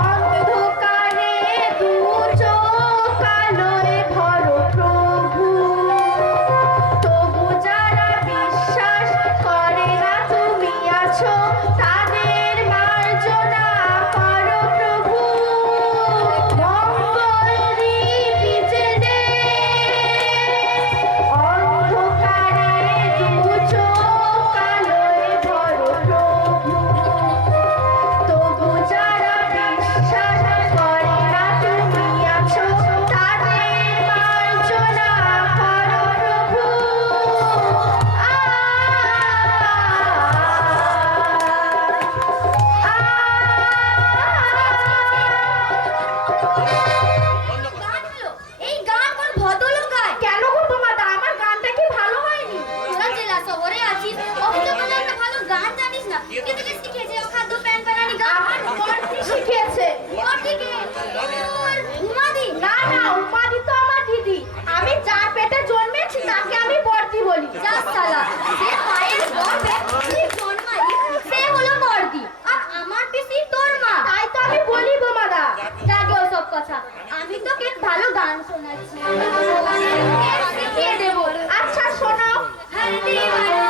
অন্ধকারে দুচোখালোয় ভরো প্রভু তবু যারা বিশ্বাস করে না তুমি আছো তাদের মার্জনা করো প্রভু মঙ্গল দীপিতে অন্ধকারে দুচোখালোয় ভরো প্রভু তবু যারা বিশ্বাস করে না তুমি আছো তাদের মার্জনা করো প্রভু এই গান কোন ভদ্রলোক গায় কেন গো বোমাদা আমার গানটা কি ভালো হয়নি তোরা জেলা শহরে আছিস অথচ কোনো একটা ভালো গান জানিস না কে থেকে শিখেছে ও খাদ্য প্যান প্যানানি গান আমার বড়দি শিখেছে বড়দিকে উমাদি না না উমাদি তো আমার দিদি আমি যার পেটে জন্মেছি তাকে আমি বড়দি বলি যা শালা সে মায়ের গর্ভে তুই জন্মালি সে হলো বড়দি আর আমার পিসি তোর মা তাই তো আমি বলি বোমাদা জাগে ওসব কথা আমি তোকে ভালো গান শোনাচ্ছি শিখিয়ে দেবো আচ্ছা শোনো হরে দিওয়ানা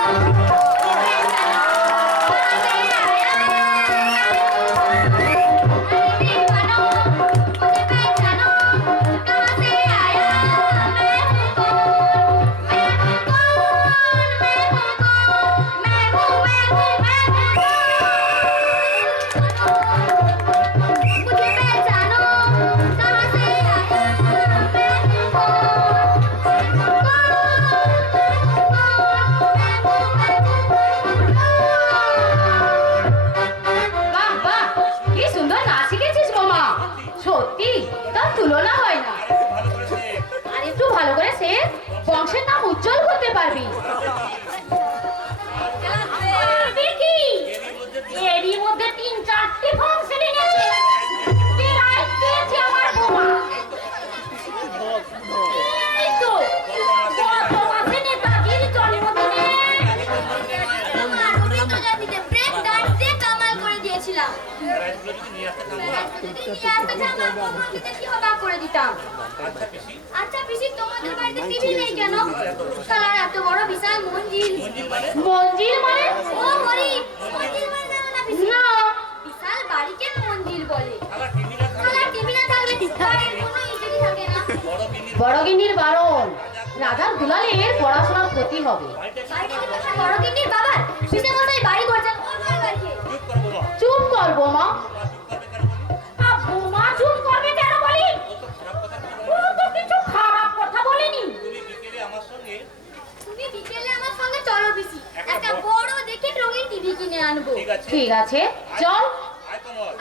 বাহ বাহ কি সুন্দর নাচ শিখেছিস মামা সত্যি তার তুলনা হয় না আর একটু ভালো করে সে বংশের নাম উজ্জ্বল করতে পারবি দেখি এরই মধ্যে 3-4টি ফাংশন এনেছে বিরাট পেয়েছে আমার বোমা এই তো গত মাসে নেতাজির জন্মদিনে আমার রবীন্দ্র জয়ন্তীতে ব্রেক ডান্স দিয়ে কামাল করে দিয়েছিলাম কি অবাক করে দিতাম আচ্ছা পিসি তোমাদের বাড়িতে টিভি নেই কেন শালার এত বড় বিশাল মঞ্জিল মঞ্জিল মানে ও হরি মঞ্জিল মানে জানো না পিসি না বিশাল বাড়িকে মঞ্জিল বলে শালার টিভি না থাকলে বাড়ির কোনো ইজ্জতই থাকে না বড়গিন্নির বারণ রাজার দুলালের পড়াশোনার ক্ষতি হবে বাড়িতে কি তোমার বড় গিন্নির বাবার পিসে মশাই বাড়ি করছেন ওর ঘর বাড়িতে চুপ কর বোমা বোমা চুপ করবে কেন বলি ও তো কিছু খারাপ কথা বলেনি তুমি বিকেলে আমার সঙ্গে চলো পিসি একটা বড় দেখে রঙিন টিভি কিনে আনবো ঠিক আছে চল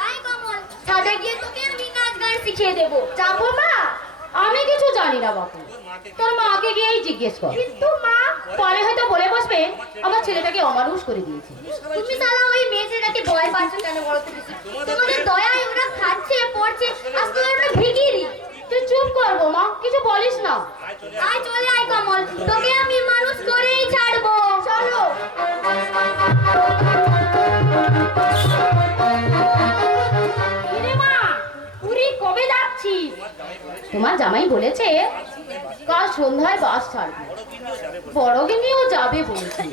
আয় কমল ছাদে গিয়ে তোকে আমি নাচ গান শিখিয়ে দেবো যাবো মা আমি কিছু জানি না বাপু তোর মাকে গিয়েই জিজ্ঞেস কর কিন্তু মা পরে হয়তো বলে বসবে আমার ছেলেটাকে অমানুষ করে দিয়েছে তুমি সালা ওই মেয়েটাকে ভয় পাচ্ছ কেন বলো তো পিসি তোমাদের দয়ায় ওরা খাচ্ছে পড়ছে আজ তোরা ওটা ভিগিরি তুই চুপ কর বোমা কিছু বলিস না আয় চলে আয় কমল তোকে আমি মানুষ করেই ছাড়বো চলো কিরে মা পুরী কবে যাচ্ছিস তোমার জামাই বলেছে কাল সন্ধ্যায় বাস ছাড়বে বড়গিন্নিও যাবে বলেছে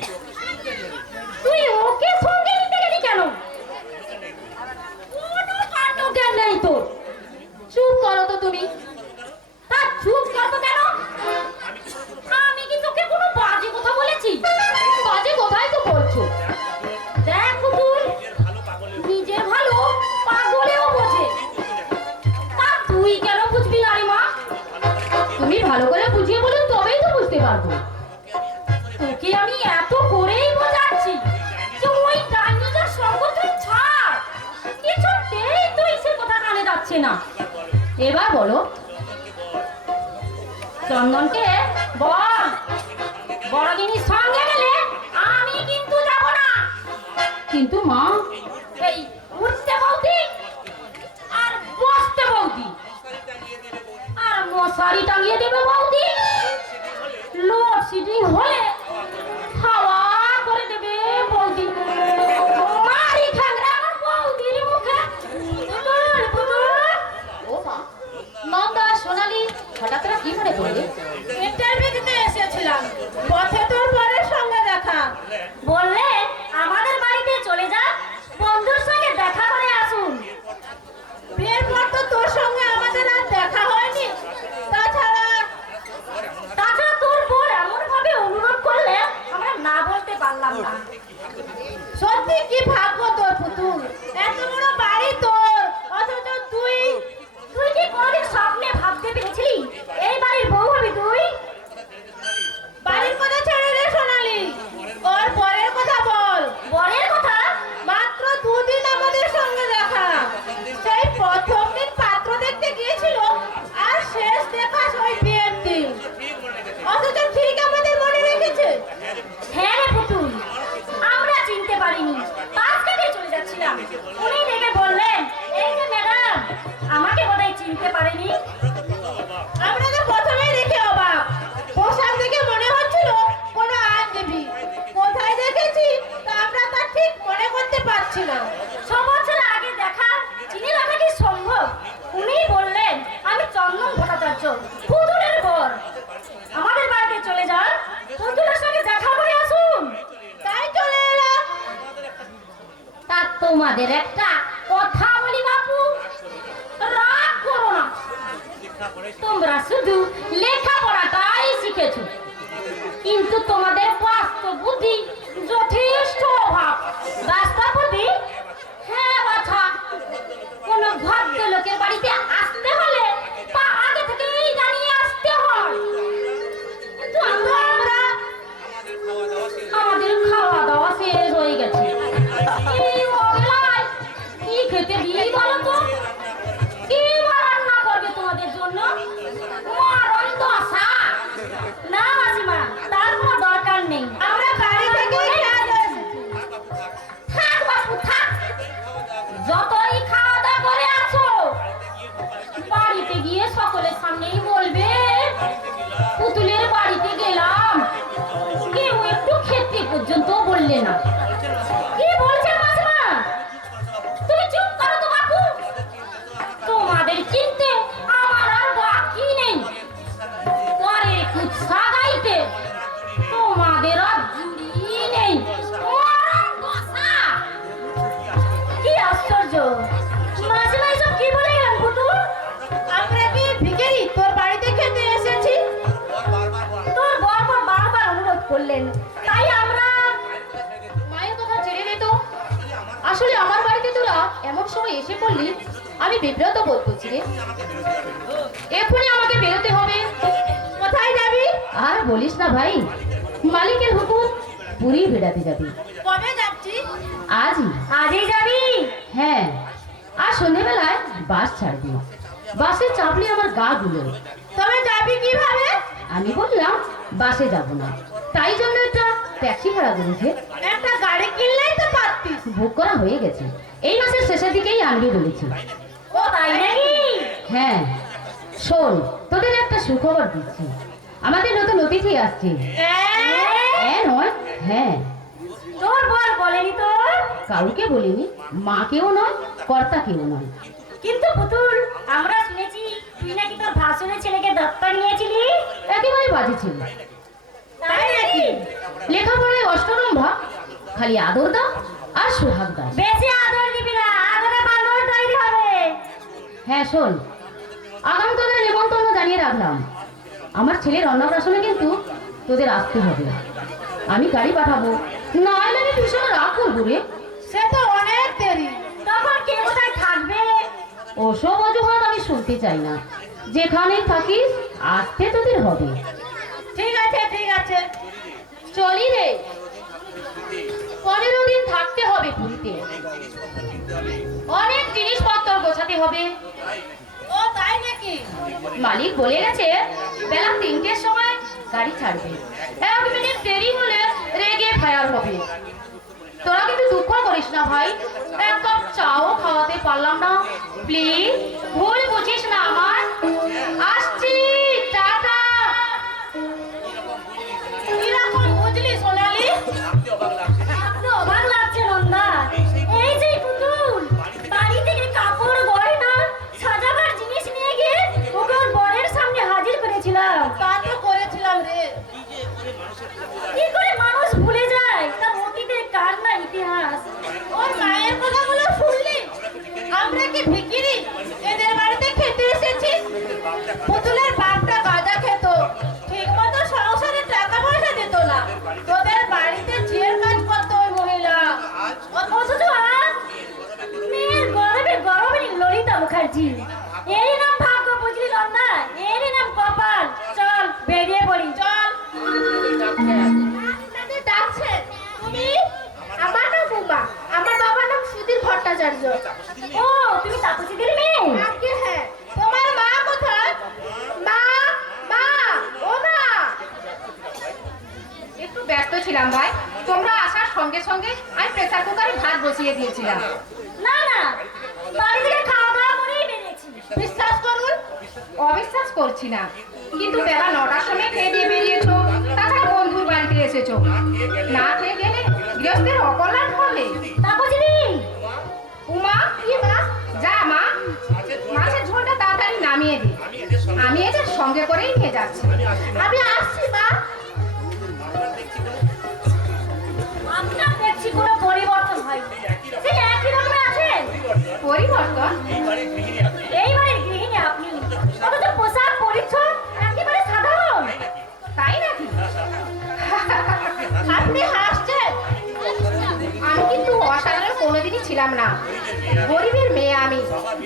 তুই ওকে সঙ্গে নিতে গেলি কেন কোনো কাণ্ড জ্ঞান নেই তোর চুপ করো তো তুমি তা চুপ করো কেন আমি কি তোকে কোনো বাজে কথা বলেছি বাজে কথাই তো বলছো দেখ তুই নিজের ভালো পাগলেও বোঝে তা তুই কেন বুঝবি না রে মা তুমি ভালো করে বুঝিয়ে বলুন তবেই তো বুঝতে পারবো তোকে আমি এত করেই বোঝাচ্ছি যে ওই ডাইনোসর সঙ্গ যাচ্ছে না। এবার বলো চন্দনকে বল, বড়দিনীর সঙ্গে গেলে আমি কিন্তু যাব না। কিন্তু মা, এই উঠতে বৌদি আর বসতে বৌদি আর মশারি টাঙিয়ে দেবে বৌদি, লোডশেডিং হলে হাওয়া করে দেবে বৌদি। মারি খাগড়া আমার বৌদির মুখে। বুদুল, বুদুল। ও মা, নন্দা সোনালি হঠাৎ করে কি মনে পড়লে? ইন্টারভিউ দিতে এসেছিলাম, পথে তোর বরের সঙ্গে দেখা। বললে আমাদের বাড়িতে চলে যা, বন্ধুর সঙ্গে দেখা করে আসুন। বিয়ের পর তো তোর সঙ্গে আমাদের আর দেখা হয়নি। তাছাড়া তোর বোন এমন ভাবে অনুরোধ করলে আমরা না বলতে পারলাম না। সত্যি কি ভাগ্য তোর পুতুল, এত বড় বাড়ি তোর, অথচ তুই কি কোনোদিন স্বপ্নে ভাবতে পেরেছিলি এই বাড়ির বউ হবি তুই? বাড়ির কথা ছেড়ে রে সোনালি, ওর বরের কথা বল। বরের কথা? মাত্র দুদিন আমাদের সঙ্গে দেখা, সেই প্রথম দিন পাত্র দেখতে গিয়েছিল আর শেষ দেখা ওই বিয়ের দিন, অথচ ঠিক আমাদের মনে রেখেছে। হ্যাঁ রে পুতুল, আমরা চিনতে পারিনি, পাশ কাটিয়ে চলে যাচ্ছিলাম, উনি দেখে বললেন এই যে ম্যাডাম, আমাকে বোধহয় চিনতে পারেনি। আমরা তো প্রথমেই দেখে অবাক, পোশাক দেখে মনে হচ্ছিল কোনো আইনজীবী। কোথায় দেখেছি তা আমরা তা ঠিক মনে করতে পারছি না। 6 বছর আগে দেখা, চিনে রাখা কি সম্ভব? উনি বললেন আমি চন্দন ভট্টাচার্য, পুতুলের বর। আমাদের বাড়িতে চলে যান, পুতুলের সঙ্গে দেখা করে আসুন। তাই চলে এলাম। তা তোমাদের একটা কথা বলি বাপু, রাগ করো না, তোমরা শুধু লেখাপড়াটাই শিখেছো, কিন্তু তোমাদের বাস্তব বুদ্ধি যথেষ্ট অভাব। বাস্তব বুদ্ধি? হ্যাঁ বাছা, কোন ভদ্র লোকের বাড়িতে আসতে হলে তা আগে থেকেই জানিয়ে আসতে হয়। কিন্তু আমাদের খাওয়া দাওয়া শেষ হয়ে গেছে, এই অবেলায় কি খেতে দিই বলো তো? কি রান্না করবে তোমাদের জন্য? মরণ দশা। না মাসিমা, তার কোনো দরকার নেই, আমরা বাড়ি থেকে থাক বাপু থাক, যতই খাওয়া দাওয়া করে আসো, বাড়িতে গিয়ে সকলের সামনেই বলবে পুতুলের বাড়িতে গেলাম, কেউ একটু খেতে পর্যন্ত বললে না। কি বলছেন মাসিমা? তুমি চুপ করো তো বাপু, তোমাদের চিনতে আমার আর বাকি নেই, পরের কুৎসা গাইতে তোমাদের আর জুড়ি নেই। মরণ দশা। কি আশ্চর্য, মাসিমা এসব কি বলে গেলেন পুতুল? আমরা কি ভিখারি তোর বাড়িতে খেতে এসেছি? তোর বর বারবার অনুরোধ করলেন, তাই আমরা। মায়ের কথা ছেড়ে দে তো, আসলে আমার বাড়িতে তোরা এমন সময় এসে পড়লি, আমি বিব্রত বোধ করছি রে। এক্ষুনি আমাকে বেরোতে হবে। কোথায় যাবি? আর বলিস না ভাই, মালিকের হুকুম, পুরী বেড়াতে যাবি। কবে যাচ্ছিস? আজই। আজই যাবি? হ্যাঁ, আর সন্ধ্যেবেলায় বাস ছাড়বি। বাসে চাপলে আমার গা গুলো। তবে যাবি কিভাবে? আমি বললাম বাসে যাব না, তাই জন্য একটা ট্যাক্সি ভাড়া করেছে। একটা গাড়ি কিনলেই তো পারতিস। বুক করা হয়ে গেছে, এই মাসের শেষের দিকেই আনবে বলেছি। ও তাই নাকি? হ্যাঁ, শোন, তোদের একটা সুখবর দিচ্ছি, আমাদের নতুন অতিথি আসছে। হ্যাঁ নয়, হ্যাঁ। তোর বর বলেনি তোর? কাউকে বলিনি, মাকেও নয়, কর্তাকেও নয়। কিন্তু পুতুল, আমরা শুনেছি তুই নাকি তোর ভাসুরের ছেলেকে দত্তক নিয়েছিলি। একেবারে বাজে ছিল, তাই নাকি? লেখাপড়ায় অষ্টরম্ভা, খালি আদর দাও আর সোহাগ দাও। বেশি আদর দিবি না, আদরে বানর তৈরি হবে। হ্যাঁ শোন, আগামী তোদের নিমন্ত্রণ জানিয়ে রাখলাম, আমার ছেলের অন্নপ্রাশনে কিন্তু তোদের আসতে হবে। আমি গাড়ি পাঠাবো, না এলে আমি ভীষণ রাগ করবো রে। সে তো অনেক দেরি। তখন কে কোথায় থাকবে? ওসব অজুহাত আমি শুনতে চাই না, যেখানেই থাকিস আসতে তোদের হবে। ঠিক আছে ঠিক আছে, চলি রে, 15 দিন থাকতে হবে পুরীতে, অনেক জিনিসপত্র গোছাতে হবে, ও তাই নাকি? মালিক বলে গেছে বেলা 3টের সময় গাড়ি ছাড়বে। 1 মিনিট দেরি হলে রেগে ফায়ার হবে। তোরা কিন্তু দুঃখ করিস না ভাই, এক কাপ চাও খাওয়াতে পারলাম না, প্লিজ ভুল বুঝিস না আমার। আসছি, টাটা। কিরকম বুঝলি সোনালি? আপনি অবাক লাগছে না? আপনি অবাক লাগছে নন্দা। এই যে পুতুল বাড়ি থেকে কাপড় গয়না সাজাবার জিনিস নিয়ে গিয়ে ওকে ওর বরের সামনে হাজির করেছিলাম। তা তো করেছিলাম রে। কি করে মানুষ ভুলে যায় তার অতীতের কান্না ইতিহাস। ওর মায়ের কথাগুলো শুনলি? আমরা কি ভিখিরি এদের বাড়িতে খেতে এসেছি? পুতুলের বাপটা গাঁজা খেত, ঠিক মতো সংসারে টাকা পয়সা দিত না, তোদের বাড়িতে ঝিয়ের কাজ করতো ওই মহিলা। অথচ আজ মেয়ের গর্বে গর্বে ললিতা মুখার্জি। এরই নাম ভাগ্য বুঝলি নন্দা, এরই নাম কপাল। চল বেরিয়ে পড়ি চল। আপনাদের ডাকছেন? তুমি? আমার নাম উমা, আমার বাবার নাম সুধীর ভট্টাচার্য। ও তুমি তাপসীদের মেয়ে? আজকে হ্যাঁ। তোমার মা কোথায়? মা, মা, ও মা। একটু ব্যস্ত ছিলাম ভাই, তোমরা আসার সঙ্গে সঙ্গে আমি প্রেসার কুকারে ভাত বসিয়ে দিয়েছিলাম। না না, বাড়ি থেকে খাওয়া দাওয়া করেই বেরিয়েছি। বিশ্বাস করুন, অবিশ্বাস করছি না, কিন্তু বেলা 9টার সময় খেয়ে দিয়ে বেরিয়েছো, তাছাড়া বন্ধুর বাড়িতে এসেছো। না খেয়ে গেলে গৃহস্থের অকল্যাণ হবে। তাপসীদি উমা, কি মা? যা মা, মাছের ঝোলটা তাড়াতাড়ি নামিয়ে দি, আমি এদের সঙ্গে করেই নিয়ে যাচ্ছি। আমি আসছি মা। আপনার দেখছি কোনো পরিবর্তন হয়নি, সেই একই রকমের আছেন। পরিবর্তন? এই বাড়ির গৃহিণী আপনি। এই বাড়ির গৃহিণী আপনি, অথচ পোশাক পরিচ্ছদ একেবারে সাধারণ। তাই নাকি? আপনি হাসছেন? আমি কিন্তু অসাধারণ কোনোদিনই ছিলাম না। গরিবের মেয়ে আমি,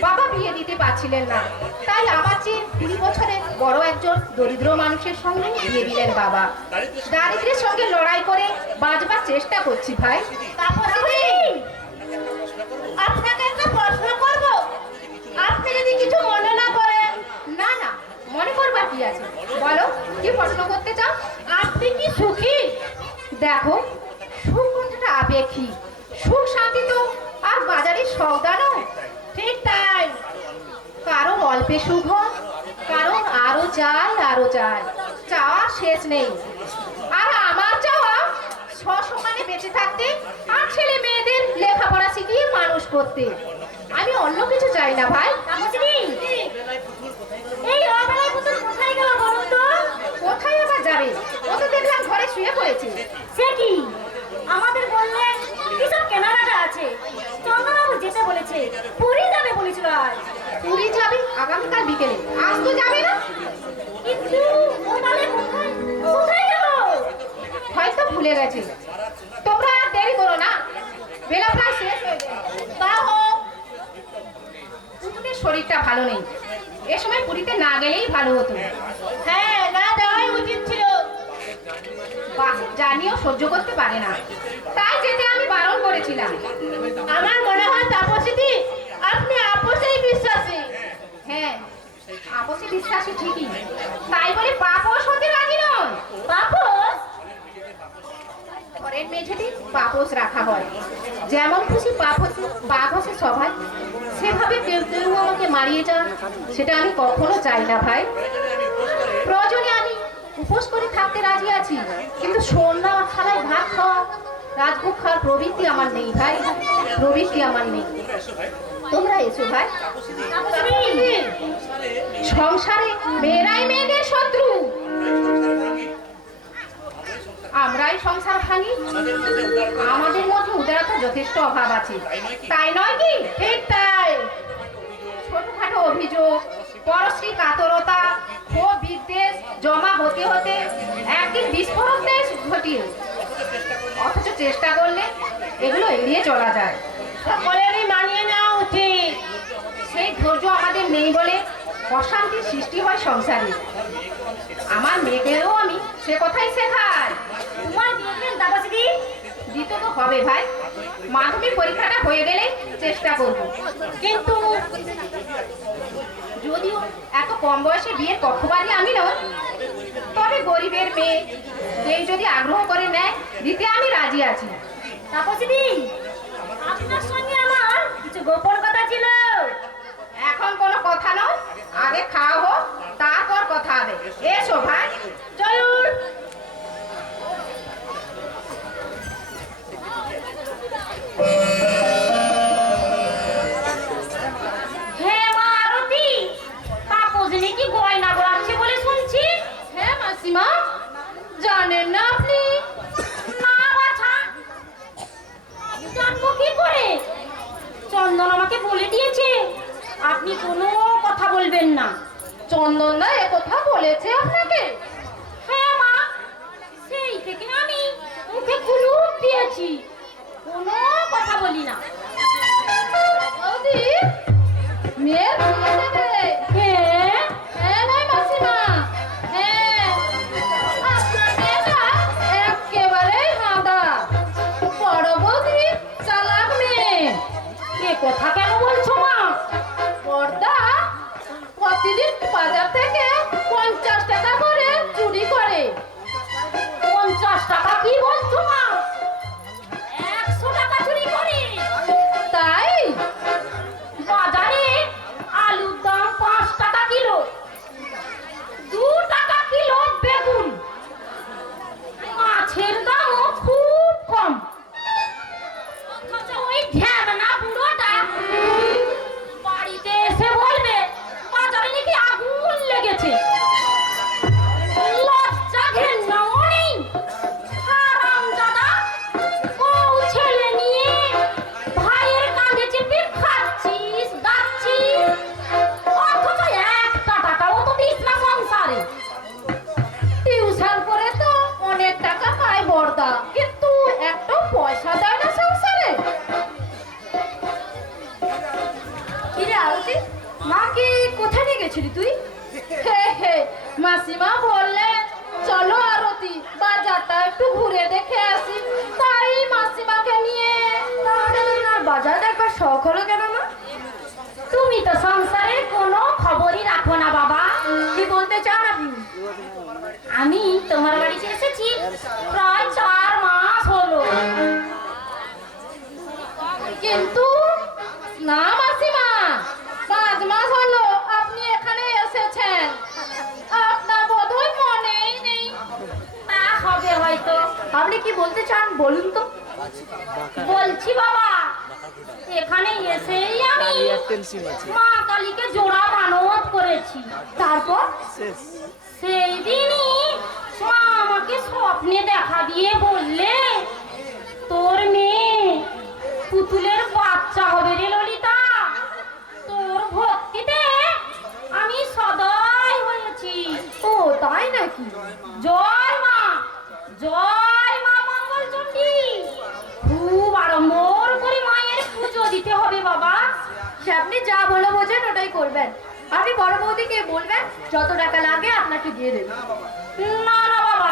বাবা বিয়ে দিতে পারছিলেন না, তাই আমার চেয়ে 20 বছরের বড় একজন দরিদ্র মানুষের সঙ্গে বিয়ে দিলেন বাবা। দারিদ্রের সঙ্গে লড়াই করে বাঁচবার চেষ্টা করছি ভাই। তাপসী, আপনাকে একটা প্রশ্ন করব, আপনি যদি কিছু মনে না করেন। না না, মনে করবার কি আছে, বলো কি প্রশ্ন করতে চাও? আপনি কি সুখী? দেখো, সুখ কথাটা আপেক্ষিক, সুখ শান্তি তো আর বাজারের সওদা নয়। ঠিক তাই। কারো অল্পে সুখ হয়, কারো আরো চাই আরো চাই, চাওয়া শেষ নেই। আর আমার চাওয়া সসম্মানে বেঁচে থাকতে আর ছেলে মেয়েদের লেখাপড়া শিখিয়ে মানুষ করতে। আমি অন্য কিছু চাই না ভাই। তাপসীদি এই অবেলায় পুতুল কোথায় গেল বলুন তো? কোথায় আবার যাবে? ও তো দেখলাম ঘরে শুয়ে পড়েছে। সে কি আমাদের বললেন কিসব কেনাকাটা আছে, চন্দ্রবাবু যেতে বলেছে, পুরী যাবে বলেছিল আজ। পুরী যাবে আগামীকাল বিকেলে, আজ তো যাবে না। কিন্তু ও তাহলে কোথায় কোথায় গেল? হয়তো ভুলে গেছে। তোমরা আর দেরি করো না, বেলা প্রায় শেষ হয়ে গেল। তা হোক। পুতুলের শরীরটা ভালো নেই, এ সময় পুরীতে না গেলেই ভালো হতো। হ্যাঁ, না যাওয়াই উচিত ছিল। বাসের জার্নিও সহ্য করতে পারে না, তাই যেতে আমি বারণ করেছিলাম। আমার মনে হয় তাপসীদি আপনি আপোষেই বিশ্বাসী। হ্যাঁ, আপসে বিশ্বাসী ঠিকই, তাই বলে পাপস হতে রাজি নন। বাপস ঘরের মেঝেতে পাপস রাখা হয়, যেমন খুশি পাপস বাঘ হসে সবাই, সেভাবে কেউ কেউ আমাকে মারিয়ে যান, সেটা আমি কখনো চাই না ভাই। প্রয়োজনে আমি উপোস করে থাকতে রাজি আছি, কিন্তু সন্ধ্যা খালায় ভাত খাওয়া, রাজভোগ খাওয়ার প্রবৃত্তি আমার নেই ভাই, প্রবৃত্তি আমার নেই। তোমরা এসো ভাই। তাপসীদি সংসারে মেয়েরাই মেয়েদের শত্রু, আমরাই সংসার ভাঙি। আমাদের মধ্যে উদারতা যথেষ্ট অভাব আছে, তাই নয় কি? ঠিক তাই। ছোটখাটো অভিযোগ, পরশ্রী কাতরতা, ক্ষোভ বিদ্বেষ জমা হতে হতে একদিন বিস্ফোরক দেশ ঘটিয়ে, অথচ চেষ্টা করলে এগুলো এড়িয়ে চলা যায়। সকলেরই মানিয়ে নেওয়া উচিত। সেই ধৈর্য আমাদের নেই বলে অশান্তির সৃষ্টি হয় সংসারে। আমার মেয়েকেও আমি সে কথাই শেখাই। তোমার বিয়ে দিলেন তাপসীদি? দিতে তো হবে ভাই, মাধ্যমিক পরীক্ষাটা হয়ে গেলে চেষ্টা করব। কিন্তু যদিও এত কম বয়সে বিয়ের পক্ষপাতী আমি নই, তবে গরিবের মেয়ে যেই যদি আগ্রহ করে নেয় দিতে আমি রাজি আছি। তাপসী দি, আপনার সঙ্গে আমার কিছু গোপন কথা ছিল। এখন কোনো কথা নয়, আগে খাওয়া হোক তারপর কথা হবে। এসো ভাই। চলুন। হ্যাঁ মা আরতি, তাপসী নাকি গয়না গড়াচ্ছে বলে শুনছি। হ্যাঁ মাসিমা, জানেন না আপনি? না বাছা, জানবো কি করে? চন্দন আমাকে বলে দিয়েছে আপনি কোনো কথা বলবেন না। চন্দন দা এ কথা বলেছে আপনাকে? হ্যাঁ মা, সেই থেকে আমি মুখে কুলুপ দিয়েছি, কোনো কথা বলি না। বৌদি, মেয়ের বিয়ে দেবে? হ্যাঁ হ্যাঁ নয় মাসিমা, হ্যাঁ। আপনার মেয়েটা একেবারেই হাঁদা, বড় বৌদি চালাক মেয়ে। এ কথা কেন বলছো মা? বড়দা প্রতিদিন বাজার থেকে 50 টাকা করে চুরি করে। 50 টাকা কি বলছো মা? 100 টাকা চুরি করে। তাই বাজারে আলুর দাম 5 টাকা কিলো, 2 টাকা কিলো বেগুন, মাছের দামও খুব কম। অথচ ওই ঢ্যামনা বুড়োটা বাড়িতে এসে বলবে বাজারে নাকি আগুন লেগেছে। লজ্জা ঘেন্নাও নেই। হারামজাদা, বউ ছেলে নিয়ে ভাইয়ের কাঁধে চেপে খাচ্ছিস দাচ্ছিস, অথচ একটা টাকাও তো দিস না সংসারে। টিউশন করে তো অনেক টাকা পায় বড়দা, কিন্তু একটা পয়সা দেয় না সংসারে। কিরে আরতি, মাকে কোথায় নিয়ে গেছিলি তুই? হে হে, মাসিমা বললে চলো আরতি বাজারটা একটু ঘুরে দেখে আসি, তাই মাসিমাকে নিয়ে। তাহলে আর বাজার দেখবার শখ হলো কেন মা? তুমি তো সংসারের কোনো খবরই রাখো না বাবা। কি বলতে চান আপনি? আমি তোমার বাড়িতে এসেছি প্রায় 4 মাস হলো। কিন্তু না মাসিমা, 5 মাস হলো আপনি এখানে এসেছেন, আপনার বোধহয় মনেই নেই। তা হবে হয়তো। আপনি কি বলতে চান বলুন তো? বলছি বাবা, এখানে এসেই আমি এয়ারটেল সিম আছে। মা কালীকে জোড়া মানত করেছি। তারপর শেষ। সেই দিনই মা আমাকে স্বপ্নে দেখা দিয়ে বললে তোর মেয়ে পুতুলের বাচ্চা হবে রে ললিতা। তোর ভক্তিতে আমি সদয় হয়েছি। ও তাই নাকি? জয় মা, জয় মা মঙ্গলচণ্ডী। খুব আড়ম্বর করে মায়ের পুজো দিতে হবে বাবা। সে আপনি যা বলে বোঝেন ওটাই করবেন। আপনি বড় বৌদিকে বলবেন যত টাকা লাগে আপনাকে দিয়ে দেবে। না না বাবা,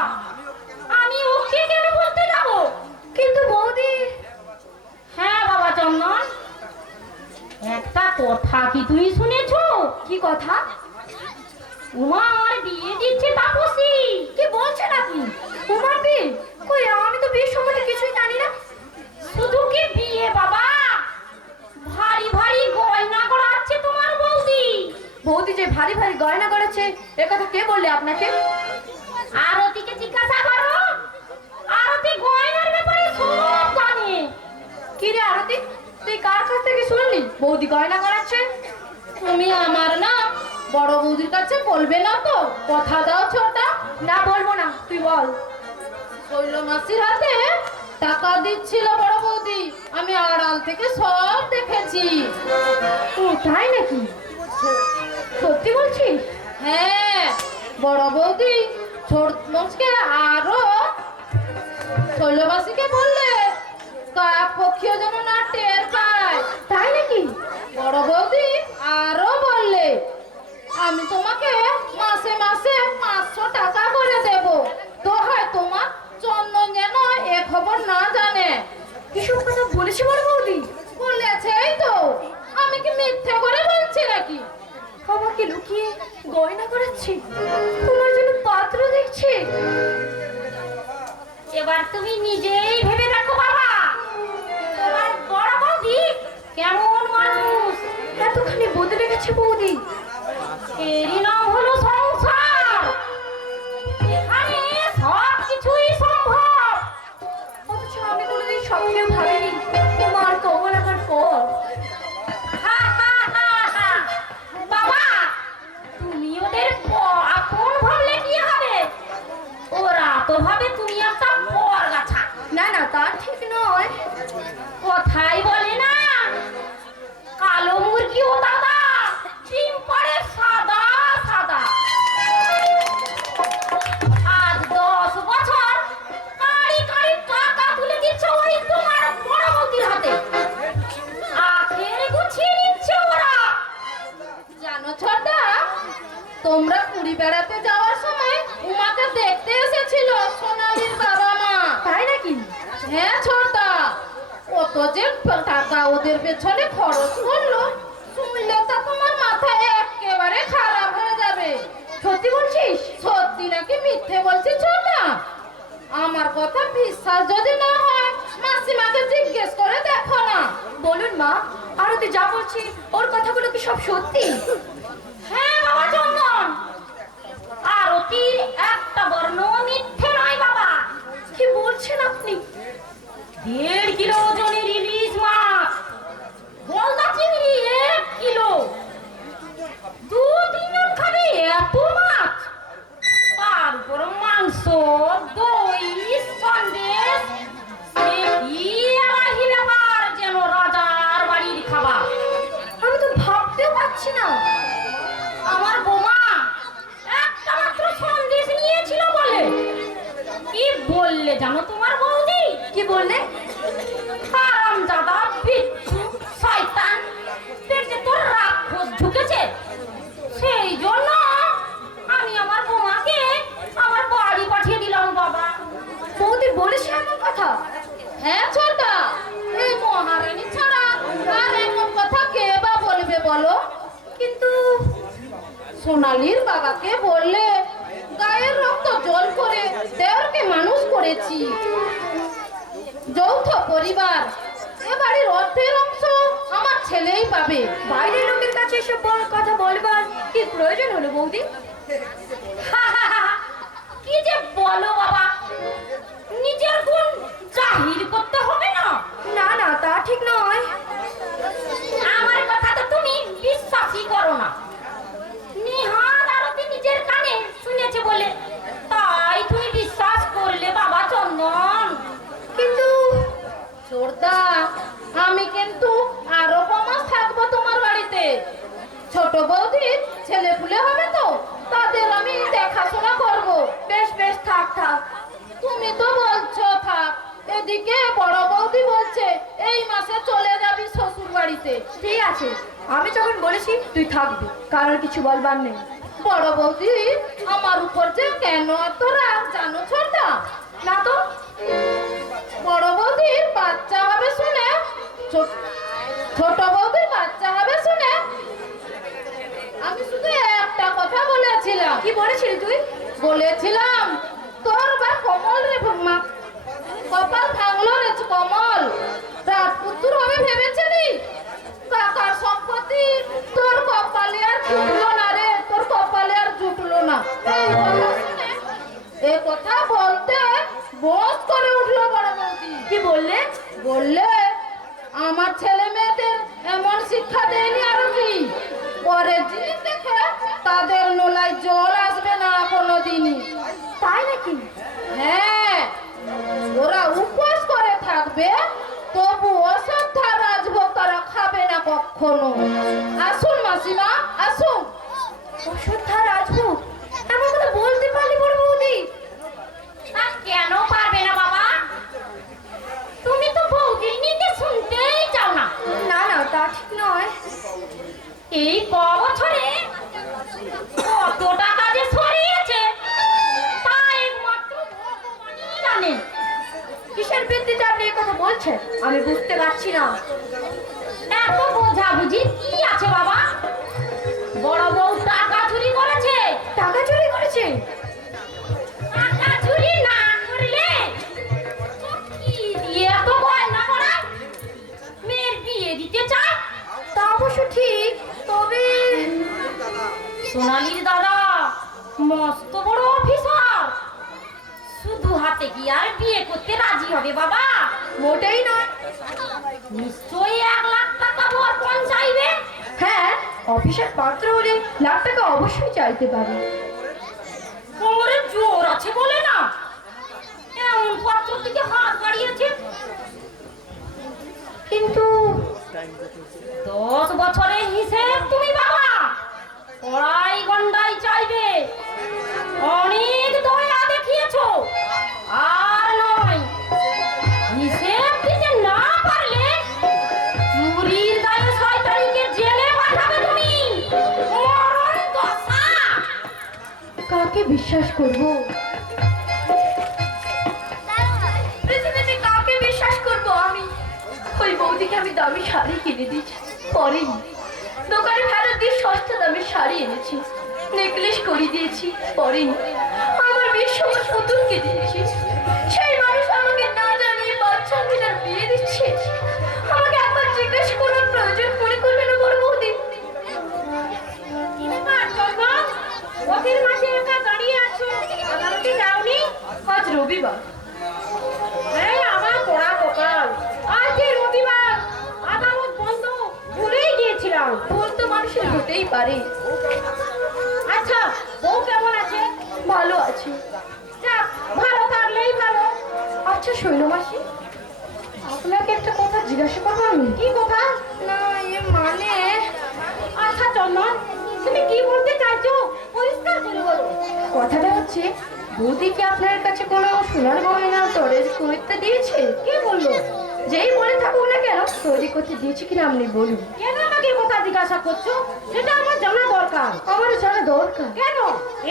আমি ওকে কেন বলতে যাবো? কিন্তু বৌদি। হ্যাঁ বাবা চন্দন, একটা কথা কি তুই শুনেছো? কি কথা? উমার বিয়ে দিচ্ছে তাপসী। কি বলছেন আপনি? তোমার বিয়ে? কই, আমি তো বিয়ের সম্বন্ধে কিছুই জানি না। শুধু কি বিয়ে বাবা, ভারী ভারী গয়না গড়াচ্ছে তোমার বৌদি। বৌদি যে ভারী ভারী গয়না করেছে এ কথা কে বললে আপনাকে? আরতিকে জিজ্ঞাসা করো, আরতি গয়নার ব্যাপারে সব জানে। কি রে আরতি, তুই কার কাছ থেকে শুনলি বৌদি গয়না করাচ্ছে? তুমি আমার না বড় বৌদির কাছে বলবে না তো? কথা দাও ছোটা। না বলবো না, তুই বল। শৈল মাসির হাতে টাকা দিচ্ছিল বড় বৌদি, আমি আড়াল থেকে সব দেখেছি। ও তাই নাকি? সত্যি বলছিস? হ্যাঁ, বড় বৌদি ছোট মঞ্চকে আরো শৈলবাসীকে বললে কাক পক্ষীও যেন না টের পায়। তাই নাকি? বড় বৌদি আরো বললে আমি তোমাকে মাসে মাসে 500 টাকা করে দেব, তো হয় তোমার চন্দন যেন এ খবর না জানে। কিসব কথা বলেছি বড় বৌদি? বলেছে, এই তো। আমি কি মিথ্যে করে বলছি নাকি? খবর থেকে লুকিয়ে গয়না করাচ্ছি, তোমার জন্য পাত্র দেখছি। এবার তুমি নিজেই ভেবে দেখো বাবা, তোমার বড় বৌদি কেমন মানুষ। এতখানি বদলে গেছে বৌদি। এরই নাম হলো সংসার, এখানে সব কিছুই সম্ভব। অথচ আমি কোনোদিন স্বপ্নেও ভাবিনি তোমার কমল আমার পর। বাবা, তুমি ওদের আপন ভাবলে কি হবে? ওরা তো ভাবে তুমি একটা পরগাছা। না না, তা ঠিক নয়। কথাই বলে না, কালো মুরগি ও দাদা ডিম পাড়ে সাদা সাদা। আজ 10 বছর কারি কারি টাকা তুলে দিচ্ছে ওই তোমার বড় বৌদির হাতে, আখের গুছিয়ে নিচ্ছে ওরা। জানো ছোটদা, তোমরা পুরী বেড়াতে যাওয়ার সময় উমাকে দেখতে এসেছিল সোনালীর বাবা মা। তাই নাকি? হ্যাঁ ছোটদা, কত যে টাকা ওদের পেছনে খরচ করলো, শুনলে তো তোমার মাথা একেবারে খারাপ হয়ে যাবে। সত্যি বলছিস? সত্যি নাকি মিথ্যে বলছি ছোটদা? আমার কথা বিশ্বাস যদি না হয় মাসিমাকে জিজ্ঞেস করে দেখো না। বলুন মা, আরতি যা বলছি ওর কথাগুলো কি সব সত্যি? হ্যাঁ বাবা চন্দন, আরতির একটা বর্ণ মিথ্যে নয় বাবা। কি বলছেন আপনি? 1.5 কিলো ওজনের ইলিশ মাছ, গলদা চিংড়ি 1 কিলো, 2-3 জন খাবে এত মাছ, তার উপর মাংস, দই, সন্দেশ, সে কি আলাহি ব্যাপার, যেন রাজার বাড়ির খাবার। আমি তো ভাবতেও পারছি না। আমার বোমা একটা মাত্র সন্দেশ নিয়েছিল বলে কি বললে জানো তোমার বৌদি? কি বললে? হারামজাদা বিচ্ছু শয়তান, পেটে তোর রাক্ষস ঢুকেছে, সেই জন্য আমি আমার বোমাকে আমার বাড়ি পাঠিয়ে দিলাম বাবা। বৌদি বলেছে এমন কথা? হ্যাঁ ছোটদা, এই মহারানী ছাড়া আর এমন কথা কে বা বলবে বলো? কিন্তু সোনালীর বাবাকে বললে গায়ের রক্ত জল করে দেওরকে মানুষ করেছি, যৌথ পরিবার, এ বাড়ির অর্ধের অংশ আমার ছেলেই পাবে। বাইরের লোকের কাছে এসব কথা বলবার কি প্রয়োজন হলো বৌদি? কি যে বলো বাবা, নিজের গুণ জাহির করতে হবে না। না না, তা ঠিক নয়। আমার কথা তো তুমি বিশ্বাসই করো না। নিহার আরতি নিজের কানে শুনেছে বলে তাই তুমি বিশ্বাস করলে বাবা চন্দন। কিন্তু ছোটদা, আমি কিন্তু আরো কমাস থাকবো তোমার বাড়িতে। ছোট বৌদির ছেলে পুলে হবে তো, তাদের আমি দেখাশোনা করবো। বেশ বেশ, থাক থাক। তুমি তো বলছো থাক, এদিকে বড় বৌদি বলছে এই মাসে চলে যাবি শ্বশুর বাড়িতে। ঠিক আছে, আমি যখন বলেছি তুই থাকবি, কারোর কিছু বলবার নেই। বড় বৌদি আমার উপর যে কেন এত রাগ জানো ছোটদা? না তো। বড় বৌদির বাচ্চা হবে শুনে, ছোট বৌদির বাচ্চা হবে শুনে আমি শুধু একটা কথা বলেছিলাম। কি বলেছিলি তুই? বলেছিলাম তোর বা কমল রে মা, কপাল ভাঙলো রে কমল, রাজপুত্র হবে ভেবেছিলি? কাকার সম্পত্তি তোর কপালে আর জুটলো না রে, তোর কপালে আর জুটলো না। এই কথা বলতে বস করে উঠলো বড় বৌদি। কি বললে? বললে আমার ছেলে মেয়েদের এমন শিক্ষা দেয়নি আরো কি, পরের জিনিস দেখে তাদের নোলায় জল আসবে না কোনোদিনই। তাই নাকি? হ্যাঁ, ওরা উপোস করে থাকবে, তবু অশ্রদ্ধা রাজভোগ তারা খাবে না কখনো। আসুন মাসিমা, আসুন। অশ্রদ্ধা রাজভোগ? এমন কথা বলতে পারলি বড় বৌদি? তা কেন পারবে না বাবা? তুমি তো বৌদির নিতে শুনতেই চাও না। না না, তা ঠিক নয়। এই বছরে কত টাকা যে ছড়িয়েছে তা একমাত্র ভগবানই জানে। কিসের ভিত্তিতে আপনি এই কথা বলছেন আমি বুঝতে পারছি না। এত বোঝাবুঝি কি আছে বাবা? বড় বউটা অবশ্য ঠিক, তবে সোনালির দাদা মস্ত বড় অফিসার, শুধু হাতে কি আর বিয়ে করতে রাজি হবে বাবা? মোটেই নয়। নিশ্চয়ই 1,00,000 টাকা বরপণ চাইবে। হ্যাঁ, অফিসের পাত্র হলে লাখ টাকা অবশ্যই চাইতে পারে। কোমরে জোর আছে বলে না এমন পাত্র থেকে হাত বাড়িয়েছে। কিন্তু 10 বছরের হিসেব তুমি বাবা কড়াই গন্ডাই চাইবে। অনেক দয়া দেখিয়েছো, আর নয় হিসেব দিতে না পারলে চুরির দায়ে শয়তানিকে জেলে পাঠাবে তুমি। মরণ দশা। কাকে বিশ্বাস করব? পৃথিবীতে কাকে বিশ্বাস করব আমি? ওই বৌদিকে আমি দামি শাড়ি কিনে দিয়েছি, পরেনি। দোকানে ফেরত দিয়ে সস্তা দামের শাড়ি এনেছি, নেকলেস করে দিয়েছি, পরেনি। আমার বিশ্বমাস পুতুলকে দিয়েছি, সেই মানুষ আমাকে না জানিয়ে বাচ্চা মেয়েটার বিয়ে দিচ্ছে। আমাকে একবার জিজ্ঞেস করার প্রয়োজন মনে করবে না বড় বৌদি? কি ব্যাপার চন্দন? অতির মাসে একা দাঁড়িয়ে আছো, আদালতে যাওনি? আজ রবিবার। এই আমার পড়া কপাল, আজ যে রবিবার, আদালত বন্ধ, ভুলেই গিয়েছিলাম। ভুল তো মানুষের হতেই পারে। আচ্ছা বউ কেমন আছে? ভালো আছে। যাক, ভালো থাকলেই ভালো। আচ্ছা শৈল মাসি, আপনাকে একটা কথা জিজ্ঞাসা করবো আমি? কি কথা? না, মানে আচ্ছা চন্দন, তুমি কি বলতে চাইছো পরিষ্কার করে বলো। কথাটা হচ্ছে, বৌদি কি আপনার কাছে কোনো সোনার গয়না তরে করতে দিয়েছে? কি বললো? যেই বলে থাকুক না কেন, তৈরি করতে দিয়েছে কিনা আপনি বলুন। কেন আমাকে কথা জিজ্ঞাসা করছো? সেটা আমার জানা দরকার। আমারও জানা দরকার। কেন?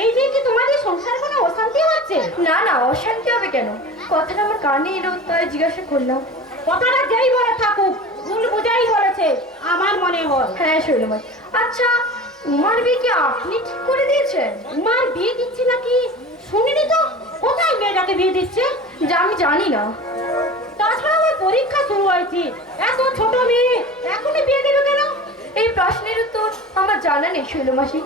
এই যে কি তোমাদের সংসারে কোনো অশান্তি হচ্ছে? না না, অশান্তি হবে কেন? কথাটা আমার কানে এলো, তাই জিজ্ঞাসা করলাম। কথাটা যেই বলে থাকুক, ভুল বুঝাই বলেছে আমার মনে হয়। হ্যাঁ শৈল মাসি। আচ্ছা, উমার বিয়ে কি আপনি ঠিক করে দিয়েছেন? উমার বিয়ে দিচ্ছে নাকি শুনিনি তো। কোথায় মেয়েটাকে বিয়ে দিচ্ছে? যা আমি জানি না। তাছাড়া আমার পরীক্ষা শুরু হয়েছে, এত ছোট মেয়ে এখনই বিয়ে দেবে কেন? এই প্রশ্নের উত্তর আমার জানা নেই শৈল মাসি।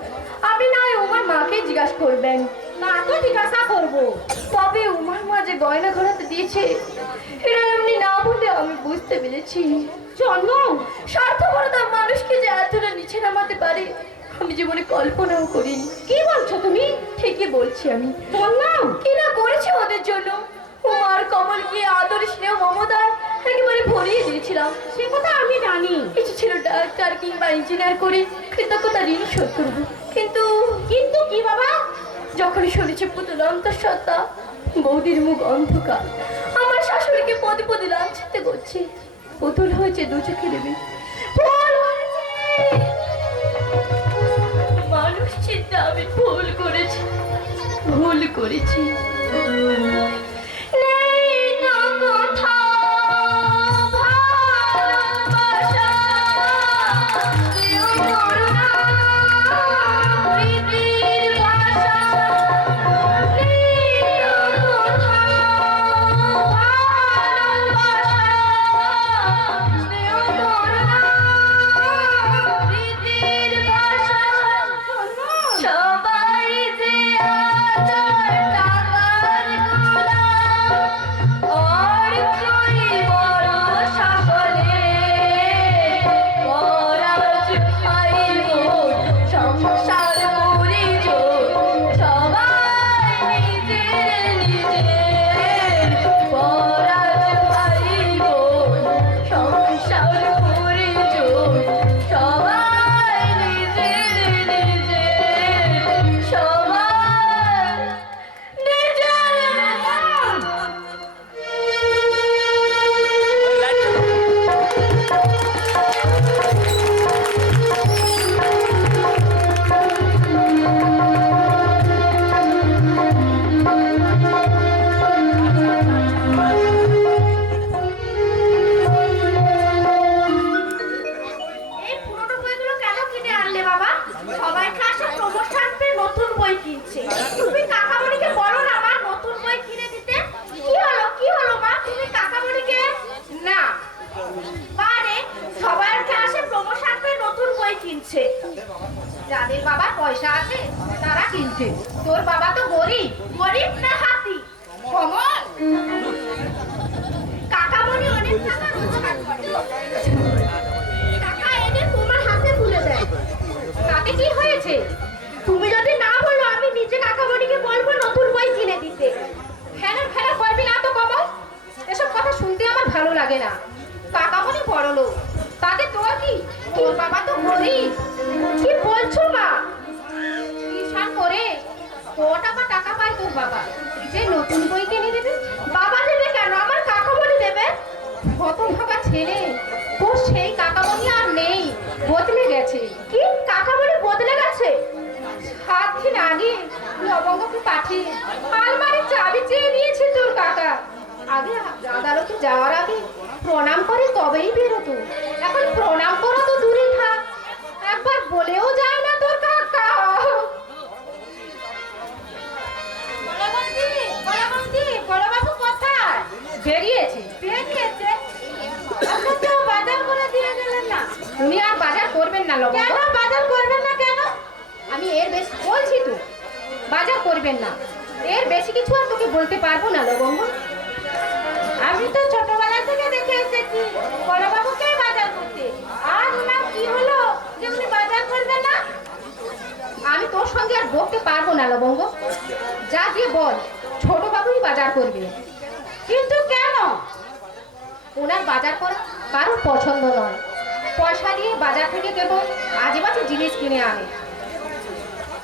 আপনি না হয় উমার মাকে জিজ্ঞাসা করবেন। না তো জিজ্ঞাসা করবো। তবে উমার মা যে গয়না ঘোরাতে দিয়েছে, এটা এমনি না বলে আমি বুঝতে পেরেছি। চন্দন, স্বার্থপরতা মানুষকে যে এতটা নিচে নামাতে পারে, আমি জীবনে কল্পনাও করিনি। কি বলছো তুমি? ঠিকই বলছি আমি। চন্দন, কি না করেছে ওদের জন্য। উমার কমলকে আদর স্নেহ মমতায় একেবারে ভরিয়ে দিয়েছিলাম। সে কথা আমি জানি। কিছু ছিল ডাক্তার কিংবা ইঞ্জিনিয়ার করে কৃতজ্ঞতা ঋণ শোধ করব, কিন্তু কিন্তু কি বাবা? যখন শুনেছি পুতুল অন্তঃসত্ত্বা, বৌদির মুখ অন্ধকার, আমার শাশুড়িকে পদে পদে লাঞ্ছিত করছে, পুতুল হয়েছে দু চোখে দেবে, ভুল হয়েছে। মানুষ চিন্তা আমি ভুল করেছি, ভুল করেছি। নেই না কোথাও ভালোবাসা, কেউ করুণা প্রীতির ভাষা। নেই না কোথাও ভালোবাসা, কেউ করুণা প্রীতির ভাষা। সবাই যে আচার টাকার গোলাম, অর্থই বড় সকলে। পরাজ পাইব সংসার পরিজ, সবাই নিজের নিজের। পরাজ পাইব সংসার পরিজ, সবাই নিজের নিজের। সবাই নিজের নিজের। কিনছে। তোর বাবা তো গরিব। গরিব না হাতি? কমল। কাকামণি অনেক টাকা রোজগার করে। টাকা এনে তোমার হাতে তুলে দেয়। তাতে কি হয়েছে? তুমি যদি না বলো আমি নিজে কাকামণিকে বলবো নতুন বই কিনে দিতে। ফেনা ফেনা করবি না তো কমল। এসব কথা শুনতে আমার ভালো লাগে না। কাকামণি বড় লোক, তাতে তোর কি? তোর বাবা তো গরিব। কি বলছো মা? টিউশন করে টাকা পায় তোর বাবা, যে নতুন বই কিনে দেবে? বাবা দেবে কেন, আমার কাকামণি দেবে। হতভাগা ছেলে, তোর সেই কাকামণি আর নেই, বদলে গেছে। কি কাকামণি বদলে গেছে? 7 দিন আগে লবঙ্গকে পাঠিয়ে আলমারির চাবি চেয়ে নিয়েছে তোর কাকা। আগে আদালতে যাওয়ার আগে প্রণাম করে তবেই বেরোতো। এখন প্রণাম করা তো দূরে থাক, একবার বলেও যায় না তোর কাকা। বড়বাবু কোথায়? বেরিয়েছে। বাজার করে দিয়ে গেলেন না? উনি আর বাজার করবেন না। কেন বাজার করবেন না কেন? আমি এর বেশি বলছি তো বাজার করবেন না, এর বেশি কিছু আর তোকে বলতে পারবো না লবঙ্গ। আমি তো ছোটবেলা থেকে দেখে এসেছি বড়বাবুকে বাজার করতে, আর ওনার কি হলো যে উনি বাজার করবেন না? আমি তোর সঙ্গে আর বকতে পারবো না লবঙ্গ, যা দিয়ে বল ছোট বাবুই বাজার করবে। কিন্তু কেন? ওনার বাজার করা কারোর পছন্দ নয়। পয়সা দিয়ে বাজার থেকে কেবল আজেবাজে জিনিস কিনে আনে।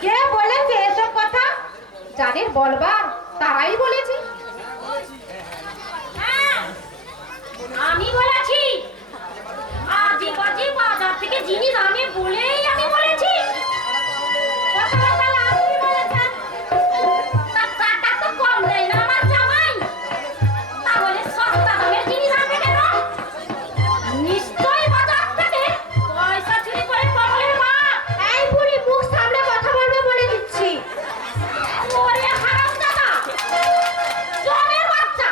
কে বলেছে এসব কথা? যাদের বলবার তারাই বলেছে। আমি বলেছি আজে বাজে বাজার থেকে জিনিস আনে বলেই আমি বলেছি। কথাবার্তা আপনি বলেছেন। তার টাকা তো কম দেয় না আমার জামাই, তাহলে সস্তা দামের জিনিস আনবে কেন? নিশ্চয়ই বাজার থেকে পয়সা চুরি করে কমলের মা। এই বুড়ি মুখ সামনে কথা বলবে বলে দিচ্ছি। ওরে হারামজাদা, জমের বাচ্চা।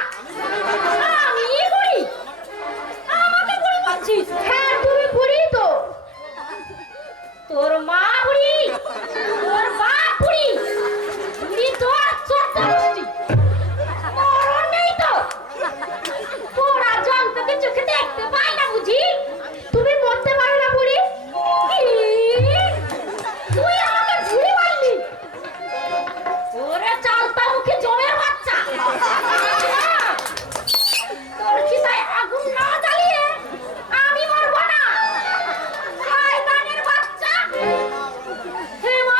আমি বুড়ি? আমাকে বুড়ি বলছিস? হ্যাঁ তুমি বুড়ি তো। তোর মা বুড়ি, তোর বাপ বুড়ি, বুড়ি তোর 14 গোষ্ঠী। মরণ নেই তো। তোরা জন্তকে চোখে দেখতে পাই না বুঝি? তুমি মরতে পারো না বুড়ি। কি? তুই আমাকে বুড়ি বললি? ওরে চালতা মুখে জমের বাচ্চা। তোর চিতায় আগুন না জ্বালিয়ে আমি মরবো না। শয়তানের বাচ্চা। হে মা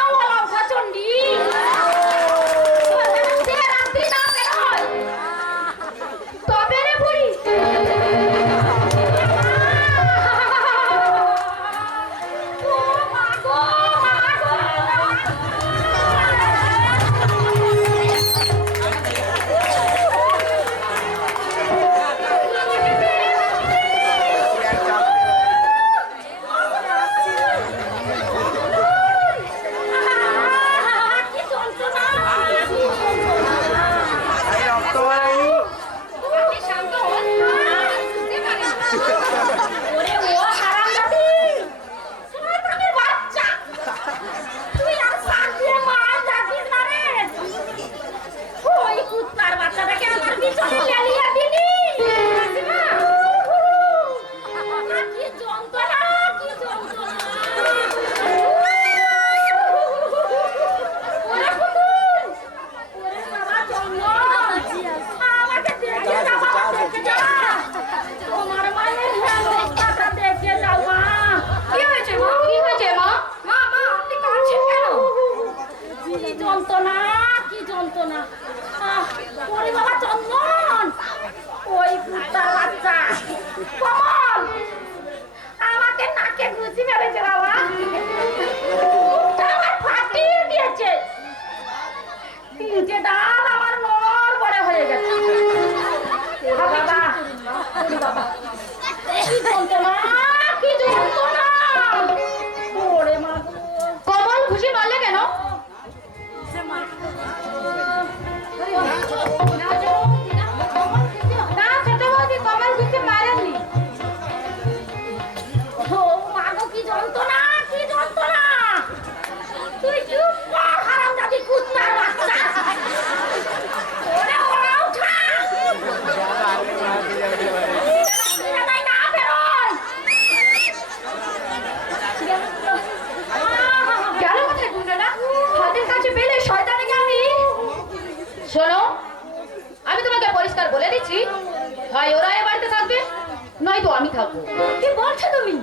আমি থাকবো। কি বলছো তুমি?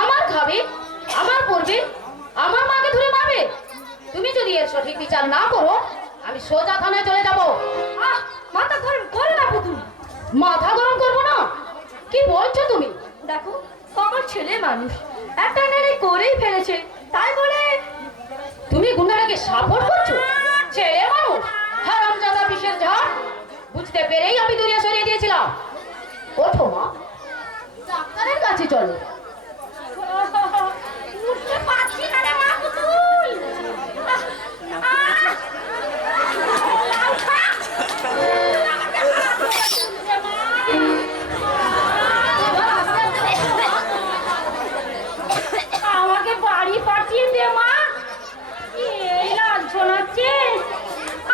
আমার খাবে, আমার পড়বে, আমার মাকে ধরে মারবে। তুমি যদি এর সঠিক বিচার না করো, আমি সোজা থানায় চলে যাব। আহ, মাথা গরম করো না পুতুল। মাথা গরম করবো না? কি বলছো তুমি? দেখো, আমার ছেলে মানুষ একটা নারী করেই ফেলেছে, তাই বলে তুমি গুন্ডাটাকে সাপোর্ট করছো? ছেলে মানুষ, হারামজাদা বিষের ঝাড়। বুঝতে পেরেই আমি দুনিয়া সরিয়ে দিয়েছিলাম। ওঠো মা, ডাক্তারের কাছে চলো। উঠতে পারছি না রে মা পুতুল। আমাকে বাড়ি পাঠিয়ে দে মা। এই লাঞ্ছনাচ্ছে,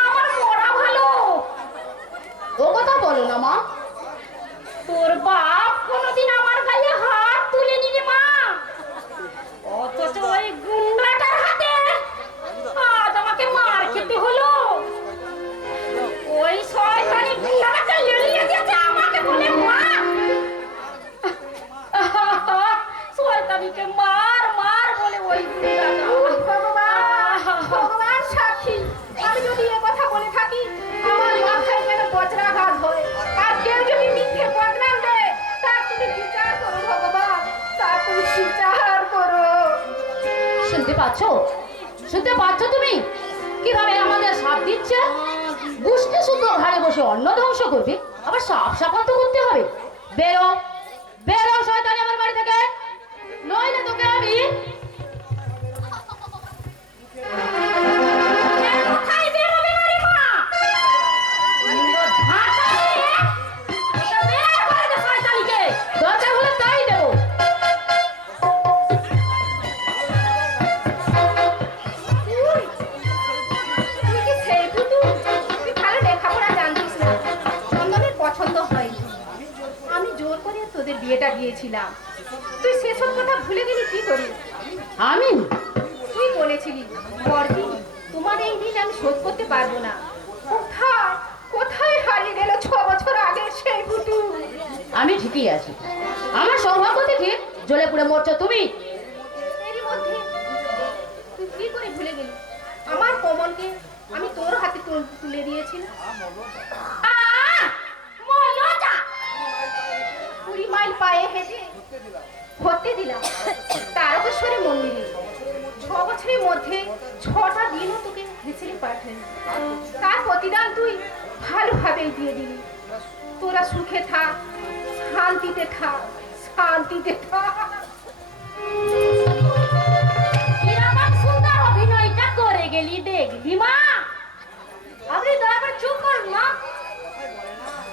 আমার মরা ভালো। ও কথা বলো না মা। তোর বাপ কোনোদিন আমার গায়ে হাত তুলেনি রে মা, অথচ ওই গুন্ডাটার হাতে আজ আমাকে মার খেতে হলো। ওই শয়তানি গুন্ডাটাকে লেলিয়ে দিয়েছে আমাকে বলে মা। শয়তানিকে মার মার বলে ওই গুন্ডাটা। ভগবান সাক্ষী, আমি যদি এ কথা বলে থাকি আমার মাথায় যেন বজ্রাঘাত হয়। আর কেউ যদি মিথ্যে বদনাম দেয়, তার তুমি বিচার করো ভগবান, তার তুমি বিচার করো। শুনতে পাচ্ছ? শুনতে পাচ্ছ তুমি কিভাবে আমাদের সাপ দিচ্ছে? বুঝতে শুদ্ধ ঘাড়ে বসে অন্ন ধ্বংস করবে, আবার সাপ সাপান্ত করতে হবে। বেরো, বেরো শয়তানি আমার বাড়ি থেকে, নইলে তোকে আমি কোথায় বেরোবে না রে মা? ঝাঁটা দিয়ে এটা বের করে দে শয়তানিকে। দরকার হলে তাই দেবো। তুই কি সেই পুতুল? তুই ভালো লেখাপড়া জানতিস না, চন্দনের পছন্দ হয়নি। আমি জোর করে তোদের বিয়েটা দিয়েছিলাম, তুই সেসব কথা ভুলে গেলি কি করি? আমি তুই বলেছিলি পরদিন তোমার এই ঋণ আমি শোধ করতে পারবো না। কোথায় কোথায় হারিয়ে গেল 6 বছর আগে সেই পুতুল? আমি ঠিকই আছি। আমার সৌভাগ্য থেকে জ্বলে পুড়ে মরছো তুমি। এরই মধ্যে তুই কি করে ভুলে গেলি আমার কমলকে আমি তোর হাতে তুলে দিয়েছিলাম? আহ! মজা! 20 মাইল পায়ে হেঁটে ভর্তি দিলাম তারকেশ্বরী মন্দিরে। 6 বছরের মধ্যে 6টা দিনও তোকে ভিসিলি পাঠাইনি। তার প্রতিদান তুই ভালোভাবেই দিয়ে দিলি। তোরা সুখে থাক, শান্তিতে থাক, শান্তিতে থাক। কিরকম সুন্দর অভিনয়টা করে গেলি দেখলি মা। আপনি দয়া করে চুপ করুন মা,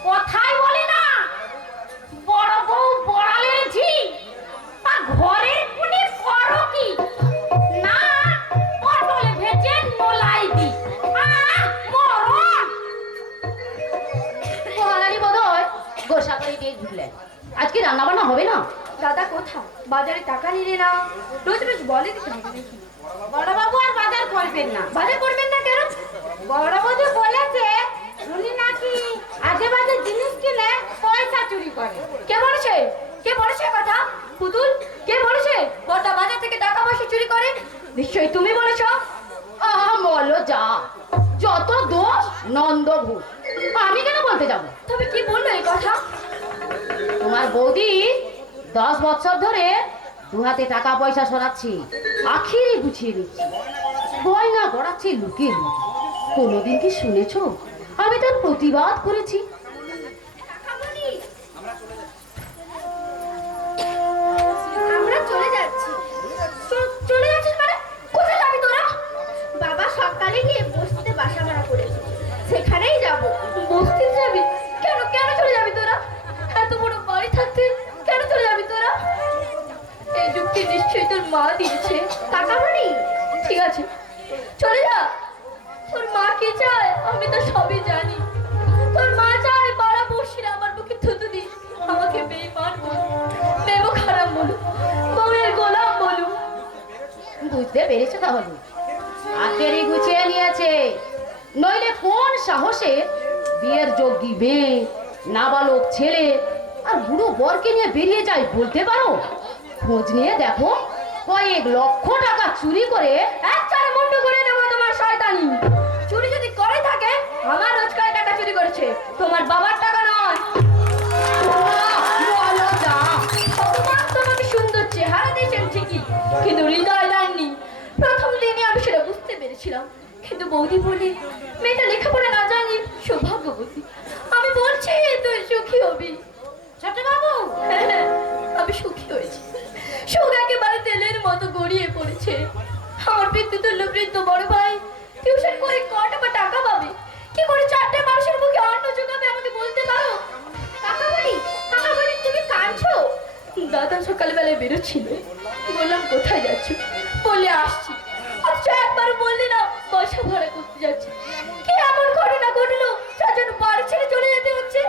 কথাই বলে না। বড় বউ বড়ালের ঝি, আর ঘরের কোণে করো কি না? পটলে ভেজে নোলাই দি। মরণ! মহারানী বোধহয় গোসা করে দিয়ে ঘুরলেন। আজকে রান্না বান্না হবে না? দাদা কোথা? বাজারে টাকা নিলে না, রোজ রোজ বলে দিতে হবে নাকি? বড়বাবু আর বাজার করবেন না। বাজার করবেন না কেন? বড়বাবু বলেছে উনি নাকি আজে বাজে জিনিস কিনে পয়সা চুরি করে। কে বলেছে? কে বলেছে কথা? পুতুল, কে বলেছে বড়টা বাজার থেকে টাকা পয়সা চুরি করে? নিশ্চয়ই তুমি বলেছো। আহা বলো যা, যত দোষ নন্দ ঘোষ। আমি কেন বলতে যাব? তবে কি বললো এই কথা? তোমার বৌদি 10 বছর ধরে দু হাতে টাকা পয়সা সরাচ্ছি, আখিরি গুছিয়ে দিচ্ছি, গয়না গড়াচ্ছি লুকিয়ে লুকিয়ে। কোনোদিন কি শুনেছো আমি তার প্রতিবাদ করেছি? আমরা চলে যাচ্ছি। চলে যাচ্ছিস মানে? কোথায় যাবি তোরা? বাবা সকালে গিয়ে বস্তিতে বাসা ভাড়া করেছে, সেখানেই যাব। বস্তিতে যাবি? কেন কেন চলে যাবি তোরা? এত বড় বাড়ি থাকতে কেন চলে যাবি তোরা? এই যুক্তি নিশ্চয়ই তোর মা দিয়েছে। টাকা মানি? ঠিক আছে, চলে যা। তোর মা কি চায় আমি তো সবই জানি। তোর মা চায় বাড়া বসিরা আমার বুকে থুতু দি, আমাকে বেঈমান বলো, বেবো খারাপ বলো, বউয়ের গোলাম বলো। বুঝতে পেরেছো তাহলে? আখেরি গুছিয়ে নিয়েছে, নইলে কোন সাহসে বিয়ের যোগ্যী মেয়ে, নাবালক ছেলে আর বুড়ো বরকে নিয়ে বেরিয়ে যায় বলতে পারো? খোঁজ নিয়ে দেখো, কয়েক লক্ষ টাকা চুরি করে এক চার মুন্ডু করে দেবো তোমার শয়তানি। চুরি যদি করে থাকে, আমার রোজগার টাকা চুরি করেছে, তোমার বাবার টাকা নয়। বলো যা। ভগবান তোমাকে সুন্দর চেহারা দিয়েছেন ঠিকই, কিন্তু হৃদয় দেননি। প্রথম দিনে আমি সেটা বুঝতে পেরেছিলাম, কিন্তু বৌদি বলে মেয়েটা লেখাপড়া না জানি সৌভাগ্যবতী। আমি বলছি তুই সুখী হবি। ছোট বাবু, আমি সুখী হয়েছি। সুখ একেবারে তেলের মতো গড়িয়ে পড়েছে। আমার পিতৃতুল্য বৃদ্ধ বড় ভাই টিউশন করে কটা বা টাকা পাবে, কি করে চারটে মানুষের মুখে অন্ন জোগাবে আমাকে বলতে পারো? কাকা বলি তুমি কাঁদছো? দাদা সকালবেলায় বেরোচ্ছিল, বললাম কোথায় যাচ্ছ? বলে আসছি। আচ্ছা একবার বললে না বাসা ভাড়া করতে যাচ্ছি। কি এমন ঘটনা ঘটলো যার জন্য বাড়ি ছেড়ে চলে যেতে হচ্ছে?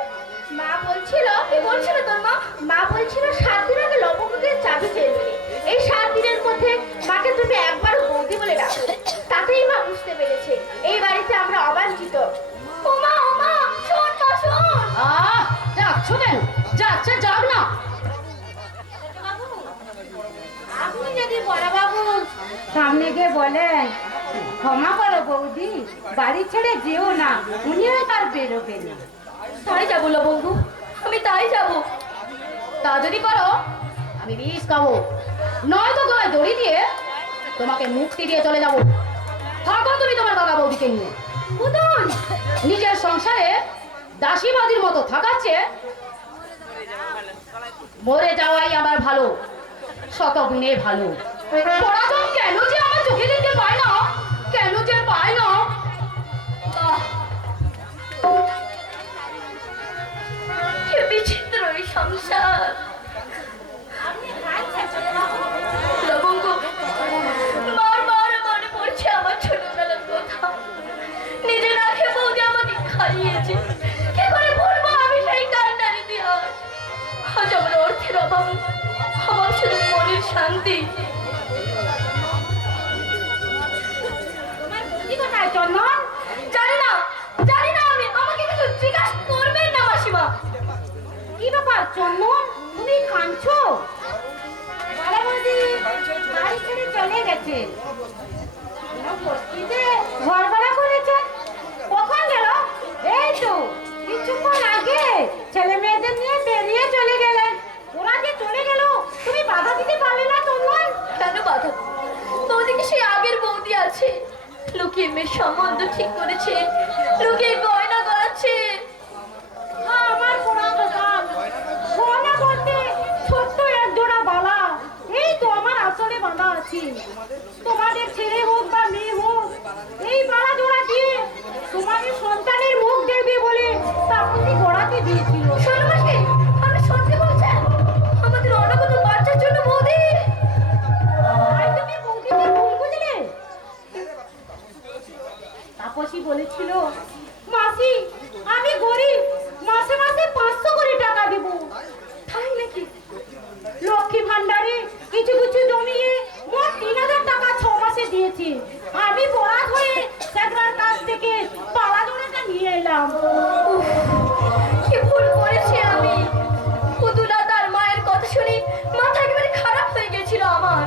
মা বলছিল, কে বলছিল তোর মা? মা বলছিল 7 দিন আগে লবঙ্গের চাবি চেয়ে নিলে। এই 7 দিনের মধ্যে মাকে তুমি একবার বৌদি বলে ডাকো। তাতেই মা বুঝতে পেরেছে এই বাড়িতে আমরা অবাঞ্ছিত। ওমা শোন মা শোন। ডাকছো কেন? যাচ্ছে যাক না। আপনি যদি বড় বাবু সামনে গিয়ে বলেন, ক্ষমা করো বৌদি, বাড়ি ছেড়ে যেও না, উনিও তার বেরোবেন না। তাই যাবো লবঙ্গ, আমি তাই যাবো। তা যদি করো, আমি বিষ খাবো, নয়তো গলায় দড়ি দিয়ে তোমাকে মুক্তি দিয়ে চলে যাবো। থাকো তুমি তোমার কাকা বৌদিকে নিয়ে। বুঝুন, নিজের সংসারে দাসীবাদীর মতো থাকাচ্ছে মরে যাওয়াই আমার ভালো, শত গুণে ভালো। পরাজন কেন যে আমার চোখে দেখতে পায় না, কেন যে পায় না। কি বিচিত্র এই সংসার। লবঙ্গ, বারবার মনে পড়ছে আমার ছোটবেলার কথা। নিজে না খেয়ে বৌদি আমাকে খাইয়েছে, কি করে ভুলবো আমি সেই কান্নার ইতিহাস। আজ আমার অর্থের অভাব, আমার শুধু মনের শান্তি। তোমার বৌদি কোথায় চন্দন? জানি না আমি, আমাকে কিছু জিজ্ঞাসা করবেন না মাসিমা। কি ব্যাপার চন্দন, তুমি কাঁদছো? বড় বৌদি বাড়ি ছেড়ে চলে গেছে। বস্তিতে ঘর ভাড়া করেছে। কখন গেল? এই তো কিছুক্ষণ আগে ছেলে মেয়েদের নিয়ে বেরিয়ে চলে গেলেন। ওরা যে চলে গেল, তুমি বাধা দিতে পারলে না চন্দন? কেন বাধা? বৌদিকে সেই আগের বৌদি আছে, লুকিয়ে মেয়ের সম্বন্ধ ঠিক করেছে, লুকিয়ে গয়না গড়াচ্ছে। আমার পোড়া দোকান গয়না বলতে ছোট্ট এক জোড়া বালা, এই তো আমার আসলে বাঁধা আছে। তোমাদের ছেলে হোক বা মেয়ে হোক, এই বালা জোড়া দিয়ে তোমাদের সন্তানের মুখ দেখবে বলে তাপসী গড়াতে দিয়েছিল। শোনো মাসি, আপনি সত্যি বলছেন? আমাদের অনাগত বাচ্চার জন্য বৌদি? আর তুমি বৌদিকে ভুল বুঝলে? তাপসী বলেছিল, মাসি আমি গরিব, মাসে মাসে 500 করে টাকা দেব। তাই নাকি? লক্ষ্মী ভান্ডারে কিছু কিছু জমিয়ে মোট 3000 টাকা 6 মাসে দিয়েছি। আমি বরাত হয়ে সেগ্রার কাছ থেকে পালা জোড়াটা নিয়ে এলাম। উফ, কি ভুল করেছি আমি। পুতুলা তার মায়ের কথা শুনে মাথা একেবারে খারাপ হয়ে গেছিল আমার।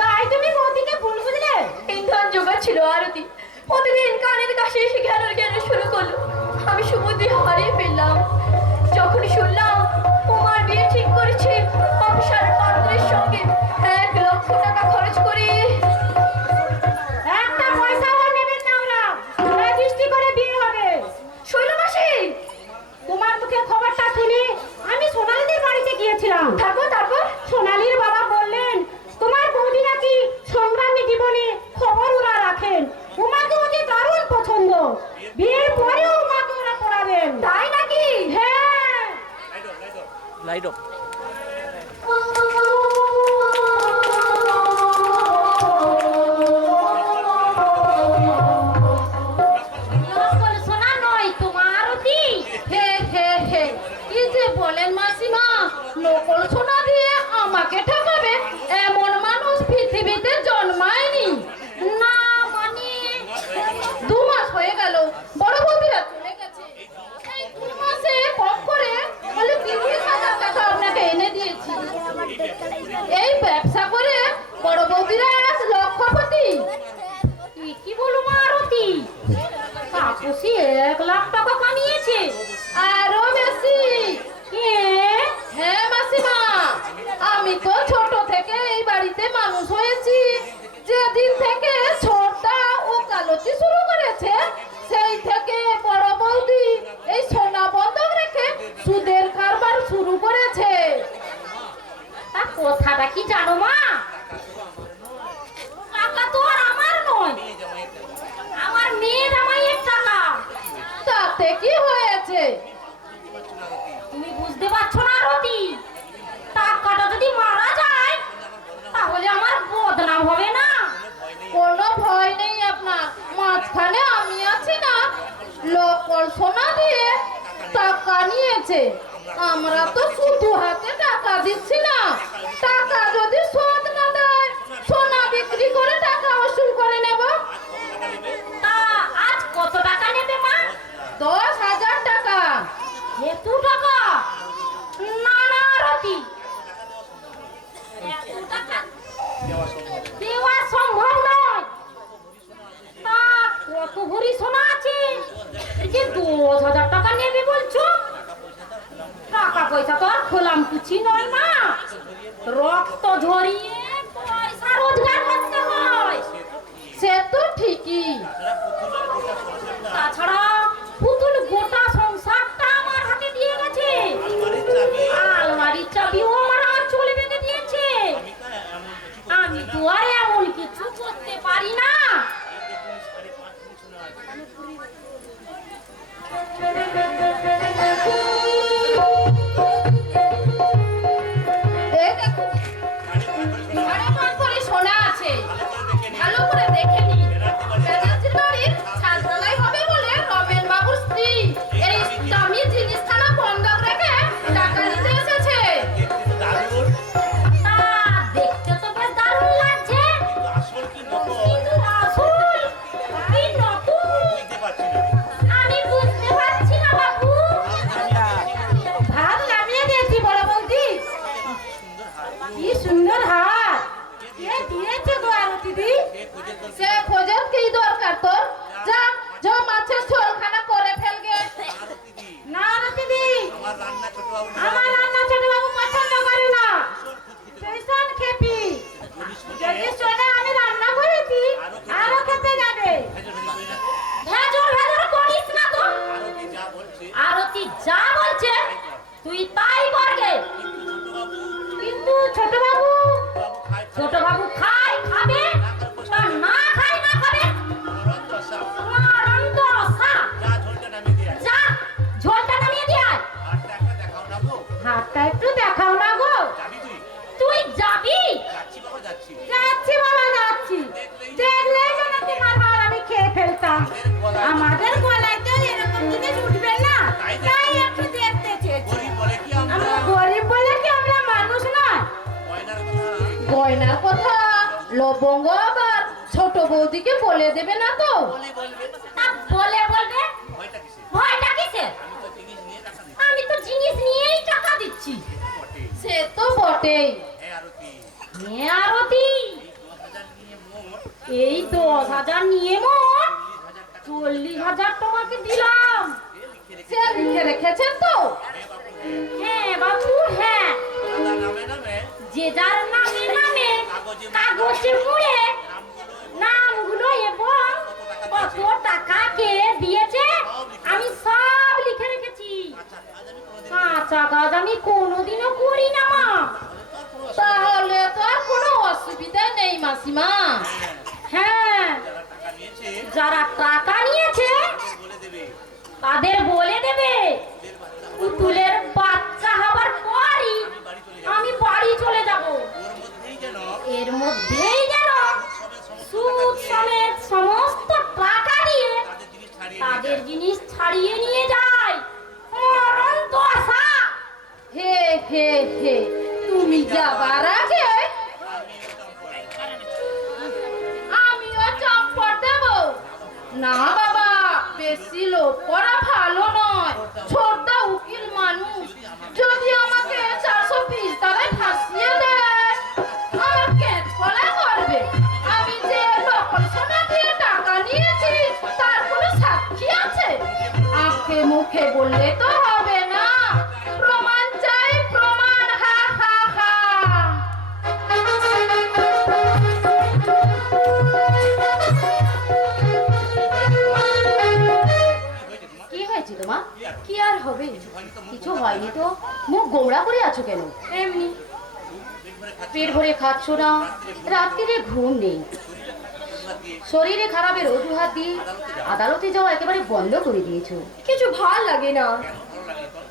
তাই তুমি বৌদিকে ভুল বুঝলে? ইন্ধন জোগাচ্ছিল আরতি, প্রতিদিন কানের কাছে এসে জ্ঞান শুরু করলো। আমি সুবুদ্ধি হারিয়ে ফেললাম। যখনই শুনলাম তোমার বিয়ে ঠিক করেছে অফিসার পাত্রের সঙ্গে, 1 লক্ষ টাকা খরচ করে। একটা পয়সাও নেবেন না ওরা, রেজিস্ট্রি করে বিয়ে হবে। শৈল মাসি, তোমার মুখে খবরটা শুনে আমি সোনালীদের বাড়িতে গিয়েছিলাম। তারপর সোনালীর বাবা বললেন তোমার বৌদি নাকি সংগ্রামী জীবনে খবর ওরা রাখেন, উমাকে ওদের দারুণ পছন্দ, বিয়ের পরেও উমাকে ওরা পড়াবেন। তাই নাকি? হ্যাঁ। Light off. হয়েছে? আমরা তো শুধু হাতে টাকা দিচ্ছি না, টাকা যদি শোধ না দেয় সোনা বিক্রি করে টাকা ওসুল করে নেব। তা আজ কত টাকা নেবে মা? 10,000 টাকা। এত টাকা? না না রতি, এত টাকা দেওয়া সম্ভব নয়। তা কত ভরি সোনা আছে যে 10,000 টাকা নেবে বলছো? টাকা পয়সা তো আর খোলাম কুচি নয় মা, রক্ত ঝরিয়ে পয়সা রোজগার করতে হয়। সে তো ঠিকই, তাছাড়া পুতুল গোটা সংসারটা আমার হাতে দিয়ে গেছে, আলমারির চাবিও আমার চলে বেঁধে দিয়েছে। আমি তো আর এমন কিছু করতে পারি না। এই দেখো, আরে কত করে সোনা আছে, ভালো করে দেখে নি। ব্যানার্জির বাড়ির ছাদতলায় হবে বলে রমেন বাবুর স্ত্রী এই দামি জিনিসখানা বন্ধক রেখে টাকা নিতে এসেছে। তা দেখতে তো বেশ দারুণ লাগছে, কিন্তু আসল কি নতুন আমি বুঝতে পারছি না বাবু। ভাত নামিয়ে দিয়েছি বড় বৌদি। কি সুন্দর হাত, কে দিয়েছে গো আরতি দি? সে খোঁজার কি দরকার তোর? যা যা মাছের ঝোলখানা করে ফেলগে। না আরতি দি, আমার রান্না ছোট বাবু পছন্দ করে না, ভীষণ খেপি। যদি শোনে আমি রান্না করেছি আরো খেতে যাবে। ভেজর ভেজর করিস না তো। আরতি যা বলছে তুই তাই করবে। কিন্তু ছোট বাবু, ছোট বাবু খায় খাবে, তা না খায় না খাবে। তোমার অন্তরসা। যা ঝোলটা নামিয়ে দিয়ে আয়। হাতটা একটু দেখাও না গো। তুই যাবি? যাচ্ছি বাবা, যাচ্ছি। দেখলেই যেন তোমার হার আমি খেয়ে ফেলতাম। আমাদের গলায় তো এরকম জিনিস উঠবে না, তাই একটু দেখতে চেয়েছি। আমরা গরিব বলে কি আমরা মানুষ নয়? গয়নার কথা লবঙ্গ আবার ছোট বৌদিকে বলে দেবে না তো? তা বলে বলবে, ভয়টা কিসের? আমি তো জিনিস নিয়েই টাকা দিচ্ছি। সে তো বটেই। হ্যাঁ আরতি, এই 10,000 নিয়ে মোট 40,000 তোমাকে দিলাম। সে লিখে রেখেছেন তো? হ্যাঁ বাবু, হ্যাঁ। যে যার নামে নামে কাগজে মুড়ে নামগুলো এবং কত টাকা কে দিয়েছে আমি সব লিখে রেখেছি। কাঁচা কাজ আমি কোনোদিনও করি না মা। তাহলে তো আর কোনো অসুবিধা নেই মাসিমা। হ্যাঁ, যারা টাকা নিয়েছে তাদের বলে দেবে পুতুলের বাচ্চা হবার পরই আমি বাড়ি চলে যাব। এর মধ্যেই যেন সুদ সমেত সমস্ত টাকা দিয়ে তাদের জিনিস ছাড়িয়ে নিয়ে যায়। মরণ দশা। হে হে হে, তুমি যাবার আগে আমিও চম্পট দেব না বাবা। বেশি লোভ করা ভালো নয়, ছোটদা উকিল মানুষ, যদি আমাকে 420 টাকায় ফাঁসিয়ে দেয় আমার কেট কলা করবে। আমি যে নকল সোনা দিয়ে টাকা নিয়েছি তার কোনো সাক্ষী আছে? আঁখে মুখে বললে তো হবে না, প্রমাণ চাই, প্রমাণ। হা হা হা। কি হয়েছে তোমার? কি আর হবে, কিছু হয়নি তো। মুখ গোমড়া করে আছো কেন? এমনি। পেট ভরে খাচ্ছ না, রাত্রিরে ঘুম নেই, শরীরে খারাপের অজুহাত দিয়ে আদালতে যাওয়া একেবারে বন্ধ করে দিয়েছো। কিছু ভাল লাগে না।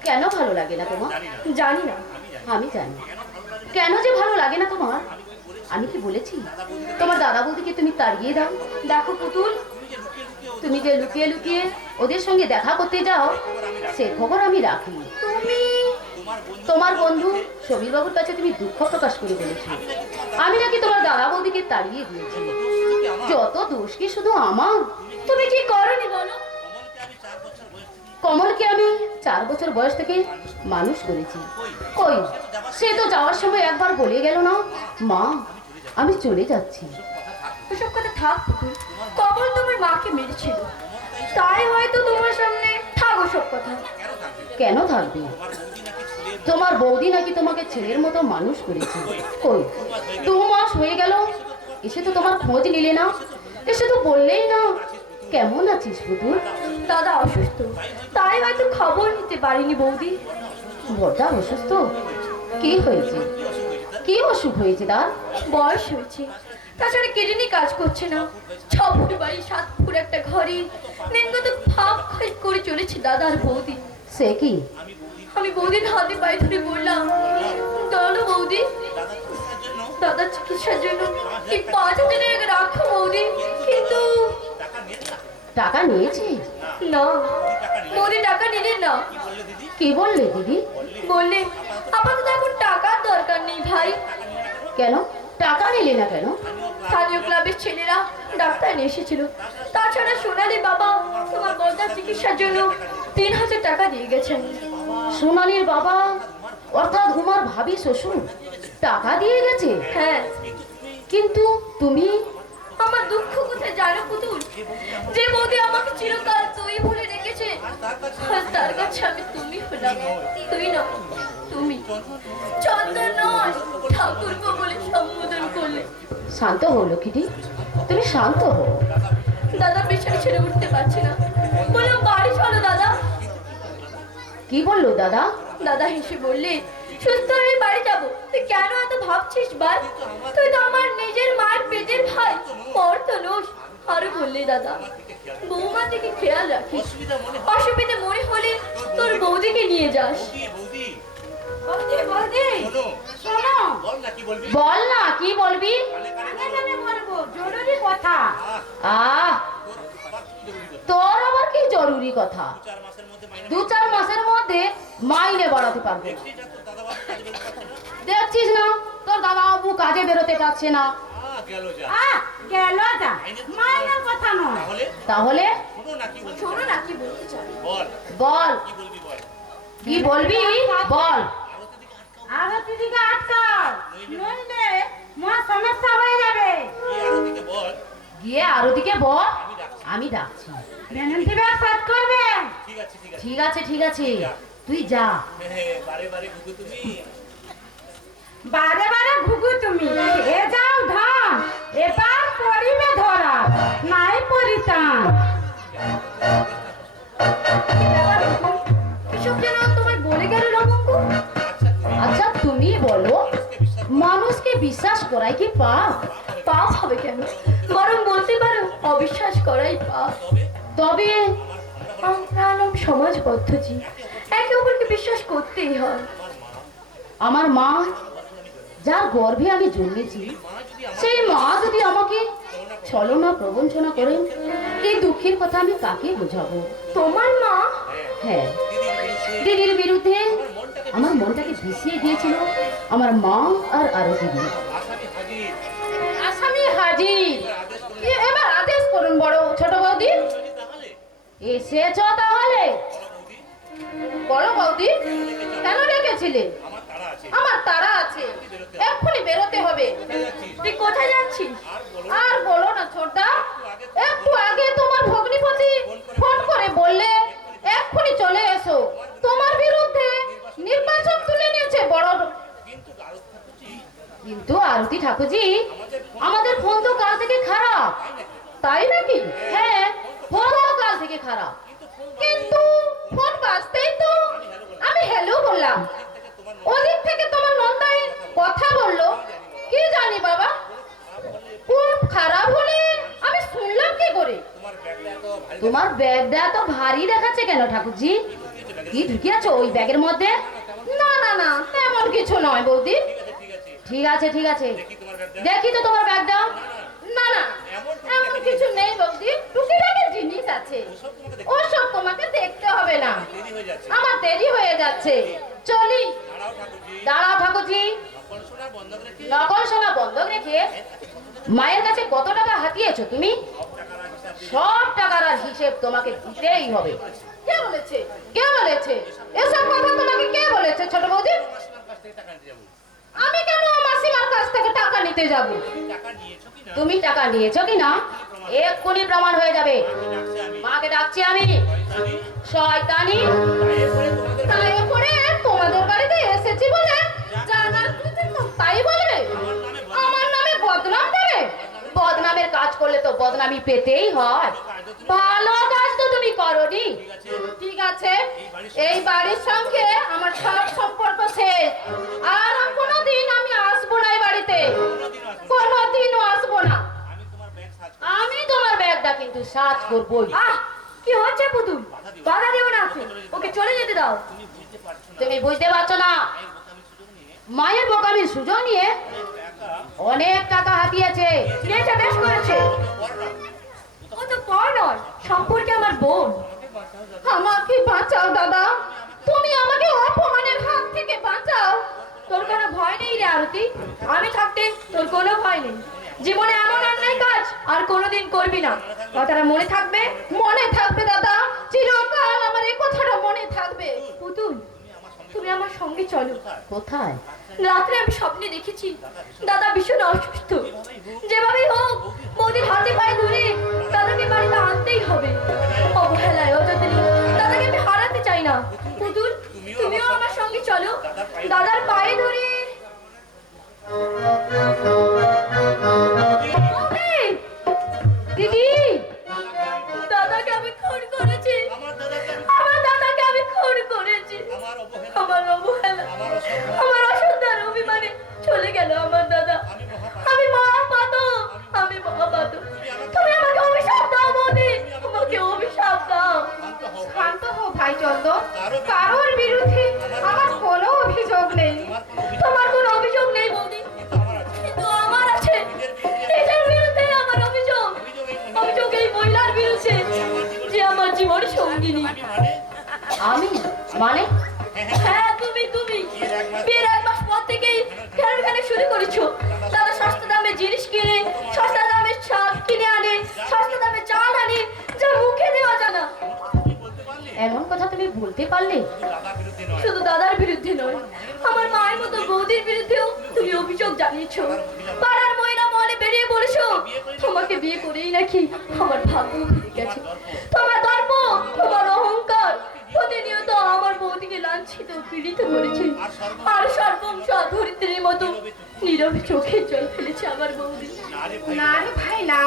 কেন ভালো লাগে না তোমার? জানি না। আমি জানি কেন যে ভালো লাগে না তোমার। আমি কি বলেছি তোমার দাদা বৌদিকে তুমি তাড়িয়ে দাও? দেখো পুতুল, তুমি যে লুকিয়ে লুকিয়ে ওদের সঙ্গে দেখা করতে যাও সে খবর আমি রাখি। তুমি তুমি তোমার বন্ধু সমীর বাবুর কাছে তুমি দুঃখ প্রকাশ করে বলেছো আমি নাকি তোমার দাদা বৌদিকে তাড়িয়ে দিয়েছি। যত দোষ কি শুধু আমার? তুমি কি করনি বলো? কমলকে আমি 4 বছর বয়স থেকে মানুষ করেছি। কই, সে তো যাওয়ার সময় একবার বলে গেল না, মা আমি চলে যাচ্ছি। ওসব কথা থাক পুতুল। কমল তোমার মাকে মেরেছিল, তাই হয়তো তোমার সামনে থাক ওসব কথা। কেন থাকবে? তোমার বৌদি নাকি তোমাকে ছেলের মতো মানুষ করেছে। কই, 2 মাস হয়ে গেল, এসে তো তোমার খোঁজ নিলে না, এসে তো বললেই না কেমন আছিস পুতুল। দাদা অসুস্থ, তাই হয়তো খবর নিতে পারিনি বৌদি। বড়টা অসুস্থ? কি হয়েছে? কি অসুখ হয়েছে তার? বয়স হয়েছে, তাছাড়া কিডনি কাজ করছে না। 6 ফুট বাড়ি 7 ফুট একটা ঘরে দিনগত ভাব খাই করে চলেছে দাদা আর বৌদি। সে কি? আমি বৌদির হাতে পায়ে ধরে বললাম, চলো বৌদি, দাদার চিকিৎসার জন্য এই 5,000 টাকা রাখো বৌদি। কিন্তু টাকা নিয়েছে? না, বৌদি টাকা নিলেন না। কি বললে দিদি? বললে আপাতত এখন টাকার দরকার নেই ভাই। কেন টাকা নিলে না কেন? স্থানীয় ক্লাবের ছেলেরা ডাক্তার নিয়ে এসেছিল, তাছাড়া সোনালি বাবা তোমার বর্দার চিকিৎসার জন্য 3,000 টাকা দিয়ে গেছেন। সোনালির বাবা অর্থাৎ হুমার ভাবি শ্বশুর টাকা দিয়ে গেছে? হ্যাঁ, কিন্তু তুমি? আমার দুঃখ কোথায় জানো পুতুল? যে বৌদি আমাকে চিরকাল তুই বলে রেখেছে, আজ তার কাছে আমি তুমি হলাম। তুই না, তুমি চন্দন নয় ঠাকুরপো বলে সম্বোধন করলে। শান্ত হও লক্ষ্মীটি, তুমি শান্ত হও। দাদা পেছনে ছেড়ে উঠতে পারছি না, বললাম বাড়ি চলো দাদা। কি বললো দাদা? দাদা হেসে বললে, সুস্থ হয়ে বাড়ি যাবো। তুই কেন এত ভাবছিস বল? তুই তো আমার নিজের মায়ের পেটের ভাই, পর তো নোস। আরো বললে দাদা, বৌমা থেকে খেয়াল রাখিস, অসুবিধা মনে হলে তোর বৌদিকে নিয়ে যাস। বৌদি, বৌদি, শোনো, বল না, কি বলবি? আমি বলবো জরুরি কথা। তোর আবার কি জরুরি কথা? 2-4 মাসের মধ্যে মাইনে বাড়াতে পারবে। দেখছিস না তোর দাদা বাবু কাজে বেরোতে পারছে না। গেল যা, মাইনের কথা নয়। তাহলে শোনো না কি বলতে চাই। বল, কি বলবি বল। আরতি দিকে আটকাও, নইলে মা সমস্যা হয়ে যাবে। গিয়ে আরতিকে বল আমি ডাকছি। বেনন্তি ব্যাগ সাত করবে। ঠিক আছে ঠিক আছে, তুই যা। বারে বারে ঘুঘু তুমি, এ যাও ধান, এবার পরিবে ধরা, নাই পরিতান। এসব যেন তোমায় বলে গেল রঘুঙ্কু। আচ্ছা তুমি বলো, মানুষকে বিশ্বাস করাই কি পাপ? পাপ হবে কেন? বরং বলতে পারো অবিশ্বাস করাই পাপ। তবে আমরা সমাজবদ্ধ জীব, একে অপরকে বিশ্বাস করতেই হয়। আমার মা যার গর্ভে আমি জন্মেছি, সেই মা যদি আমাকে ছলনা প্রবঞ্চনা করেন, এই দুঃখের কথা আমি কাকে বোঝাবো? তোমার মা? হ্যাঁ, দিদির বিরুদ্ধে আমার মনটাকে ভিসিয়ে দিয়েছিল আমার মা আর আরো দিদি। আসামি হাজির, এবার আদেশ করুন বড় ছোট বৌদি। এসেছ তাহলে? বলো বৌদি, কেন রেখেছিলে? আমার তাড়া আছে, এক্ষুনি বেরোতে হবে। তুই কোথায় যাচ্ছিস? আর বলো না ছোটদা, একটু আগে তোমার ভগ্নিপতি ফোন করে বললে এক্ষুনি চলে এসো, তোমার বিরুদ্ধে নির্বাচন তুলে নিয়েছে বড়। কিন্তু আরতি ঠাকুরজি, আমাদের ফোন তো কাল থেকে খারাপ। তাই নাকি? হ্যাঁ, ফোন কাল থেকে খারাপ, কিন্তু ফোন বাজতেই তো আমি হ্যালো বললাম। ওদিক থেকে তোমার নন্দাই কথা বললো, কি জানি বাবা, খুব খারাপ হলে আমি শুনলাম কি করে? তোমার ব্যাগটা এত ভারী দেখাচ্ছে কেন ঠাকুরজি? কি ঢুকিয়েছো ওই ব্যাগের মধ্যে? না না না, তেমন কিছু নয় বৌদি। ঠিক আছে ঠিক আছে, দেখি তো তোমার ব্যাগটা। না না, এমন কিছু নেই বৌদি, টুকিটাকি জিনিস আছে, ওসব তোমাকে দেখতে হবে না, আমার দেরি হয়ে যাচ্ছে। হচ্ছে, চলি। দাঁড়াও ঠাকুরজি। দাঁড়াও ঠাকুরজি। নকল সোনা বন্ধক রেখে নকল সোনা বন্ধক রেখে মায়ের কাছে কত টাকা হাতিয়েছো তুমি? সব টাকার আর হিসেব তোমাকে দিতেই হবে। কে বলেছে? কে বলেছে? এসব কথা তোমাকে কে বলেছে ছোট বৌদি? মাসিমার কাছ থেকে টাকা নিতে যাবো। আমি কেন মাসিমার কাছ থেকে টাকা নিতে যাব? টাকা নিয়েছো কি না? তুমি টাকা নিয়েছো কি না এক্ষুনি প্রমাণ হয়ে যাবে। ডাকছে আমি। মাকে ডাকছি আমি। শয়তানি। শয়তানি তাই করে তোমাদের তাই করে তোমাদের বাড়িতে এসেছি বলে জানার তাই বলবে? আমার নামে বদনাম দেবে? বদনামের কাজ করলে তো বদনামি পেতেই হয়। ভালো কাজ তো তুমি করোনি। ঠিক আছে, এই বাড়ির সঙ্গে আমার সব সম্পর্ক শেষ। আর কোনোদিন আমি আসবো না এই বাড়িতে, কোনোদিনও আসবো না। আমি তোমার ব্যাগ সাজ আমি তোমার ব্যাগটা কিন্তু সাজ করবোই। আহ, কি হচ্ছে পুতুল? বাধা দেবো না ওকে, ওকে চলে যেতে দাও। তুমি বুঝতে পারছো না। তুমি বুঝতে পারছো না? মায়ের বোকামির সুযোগ নিয়ে অনেক টাকা হাতিয়েছে। মেয়েটা বেশ করেছে। ও তো পর নয়, সম্পর্কে আমার বোন। আমাকে বাঁচাও দাদা, তুমি আমাকে অপমানের হাত থেকে বাঁচাও। তোর কোনো ভয় নেই রে আরতি, আমি থাকতে তোর কোনো ভয় নেই। জীবনে এমন অন্যায় কাজ আর কোনোদিন করবি না, কথাটা মনে থাকবে। মনে থাকবে দাদা, চিরকাল আমার এই কথাটা মনে থাকবে। পুতুল, তুমি আমার সঙ্গে চলো। কোথায়? রাত্রে আমি স্বপ্নে দেখেছি দাদা ভীষণ অসুস্থ। যেভাবেই হোক বৌদির হাতে পায়ে ধরে দাদাকে বাড়িতে আনতেই হবে। অবহেলায় অযত্নে দাদাকে আমি হারাতে চাই না। পুতুল, তুমিও আমার সঙ্গে চলো, দাদার পায়ে ধরে। বৌদি! দিদি, দাদাকে আমি খুন করেছি। আমার দাদাকে আমি খুন করেছি। আমার অবহেলা, আমার অসন্তান অভিমানে চলে গেল আমার দাদা। আমি মহাপাত, আমি মহাপাত। তুমি আমাকে অভিশাপ দাও বৌদি, আমাকে অভিশাপ দাও। শান্ত হও ভাই চন্দন, কারোর বিরুদ্ধে আমার কোনো অভিযোগ নেই। তোমার কোনো অভিযোগ নেই বৌদি, কিন্তু আমার আছে। নিজের বিরুদ্ধে আমার অভিযোগ। অভিযোগ এই মহিলার বিরুদ্ধে, যে আমার জীবন সঙ্গিনী। আমি মানে? হ্যাঁ, তুমি বিয়ের 1 মাস পর থেকেই খেলাখানে শুরু করেছো। দাদা সস্তা দামে জিনিস কিনে, সস্তা দামে শাক কিনে আনে, সস্তা দামে চাল আনে, যা মুখে দেওয়া জানা। এমন কথা তুমি বলতে পারলে? শুধু দাদার বিরুদ্ধে নয়, আমার মায়ের মতো বৌদির বিরুদ্ধেও তুমি অভিযোগ জানিয়েছো। পাড়ার মহিলা মহলে বেরিয়ে বলেছো তোমাকে বিয়ে করেই নাকি আমার ভাগ্য ফিরে গেছে। তোমার দর্প, তোমার অহংকার প্রতিনিয়ত আমার বৌদিকে লাঞ্ছিত পীড়িত করেছে। আর সর্বংশ ধরিত্রীর মতো নীরবে চোখের জল ফেলেছে আমার বৌদি। না রে ভাই না,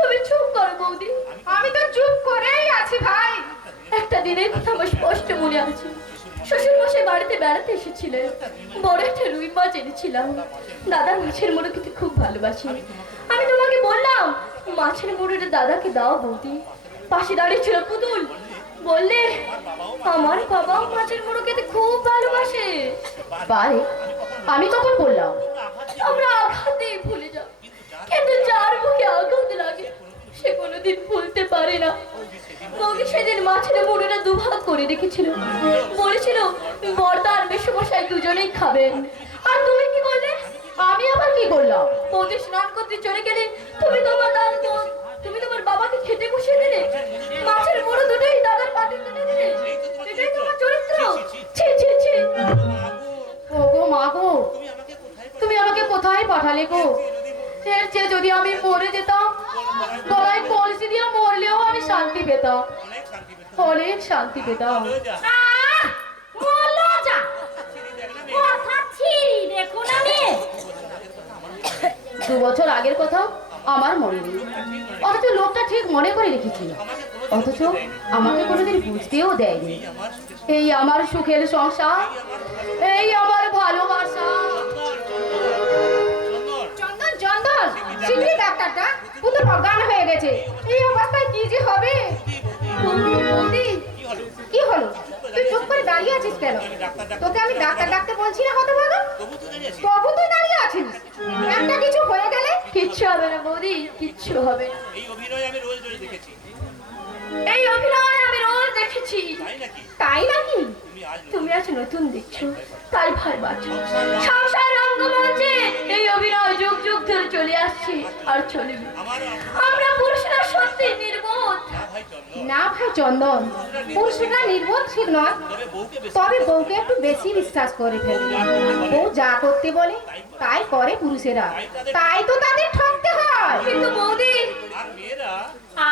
তুমি চুপ করো বৌদি। আমি তো চুপ করেই আছি ভাই। একটা দিনের কথা আমার স্পষ্ট মনে আছে। শ্বশুর মশাই বাড়িতে বেড়াতে এসেছিলেন। বড় একটা রুই মাছ এনেছিলাম। দাদা মাছের মুড়ো খেতে খুব ভালোবাসি। আমি তোমাকে বললাম মাছের মুড়োটা দাদাকে দাও বৌদি। পাশে দাঁড়িয়ে ছিল পুতুল, বললে আমার বাবাও মাছের মুড়ো খেতে খুব ভালোবাসে। পারে? আমি কখন বললাম? আমরা আঘাতেই ভুলে যাও, কিন্তু যার মুখে আঘাত লাগে সে কোনোদিন ভুলতে পারে না। বৌদি সেদিন মাছের মুড়োটা দুভাগ করে রেখেছিল, বলেছিল বর্দা আর মেসোমশাই দুজনেই খাবেন। আর তুমি কি করলে? আমি আবার কি করলাম? বৌদি স্নান করতে চলে গেলে তুমি তোমার বাবাকে খেতে বসিয়ে দিলে। মাছের মুড়ো দুটোই দাদার পাতে তুলে দিলে। এটাই তোমার চরিত্র। ছি ছি ছি। ওগো মা গো, তুমি আমাকে কোথায় পাঠালে গো? এর চেয়ে যদি আমি মরে যেতাম, গলায় কলসি দিয়ে মরলেও আমি শান্তি পেতাম, অনেক শান্তি পেতাম। আহ, বলো যা। কথা ছিঁড়ি দেখুন আমি। 2 বছর আগের কথা আমার মনে নেই, অথচ লোকটা ঠিক মনে করে রেখেছিল। অথচ আমাকে কোনোদিন বুঝতেও দেয়নি। এই আমার সুখের সংসার, এই আমার ভালোবাসা। চন্দন চন্দন, শীঘ্রই ডাক্তারটা, পুতুল অজ্ঞান হয়ে গেছে। এই অবস্থায় কি যে হবে? বৌদি, কি হলো? তুই চুপ করে দাঁড়িয়ে আছিস কেন? তোকে আমি ডাক্তার ডাকতে বলছি না হতভাগা? তবু তুই দাঁড়িয়ে আছিস। একটা কিছু হয়ে গেলে? কিচ্ছু হবে না বৌদি, কিচ্ছু হবে না। এই অভিনয় আমি রোজ দেখেছি। এই অভিনয় আমি রোজ দেখেছি। তাই নাকি? তাই নাকি? তুমি আজ তুমি আজ নতুন দেখছো, তাই ভালোবাসো। সংসার রঙ্গমঞ্চে এই অভিনয় যুগ যুগ ধরে চলে আসছে আর চলবে। আমার আমরা পুরুষরা সত্যি নির্বোধ। না ভাই চন্দ্র, না ভাই চন্দন, পুরুষরা নির্বোধ ঠিক নয়, তবে বউকে বেশি তবে বউকে একটু বেশি বিশ্বাস করে ফেলে। বউ যা করতে বলে তাই করে পুরুষেরা, তাই তো তাদের ঠকতে হয়। কিন্তু বৌদি আর মেয়েরা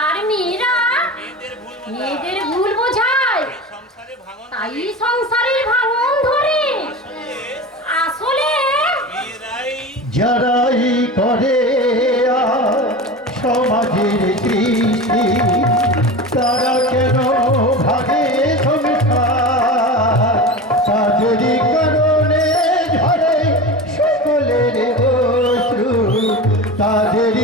আর মেয়েরা মেয়েদের ভুল বোঝায়। মেয়েদের ভুল বোঝায়, সংসারে ভাঙন তাই সংসারের ভাঙন ধরে। আসলে মেয়েরাই যারাই করে সমাজের সৃষ্টি, তারা কেন ভাবে সংসার, তাদেরই কারণে ঝরে সকলের অশ্রু, তাদেরই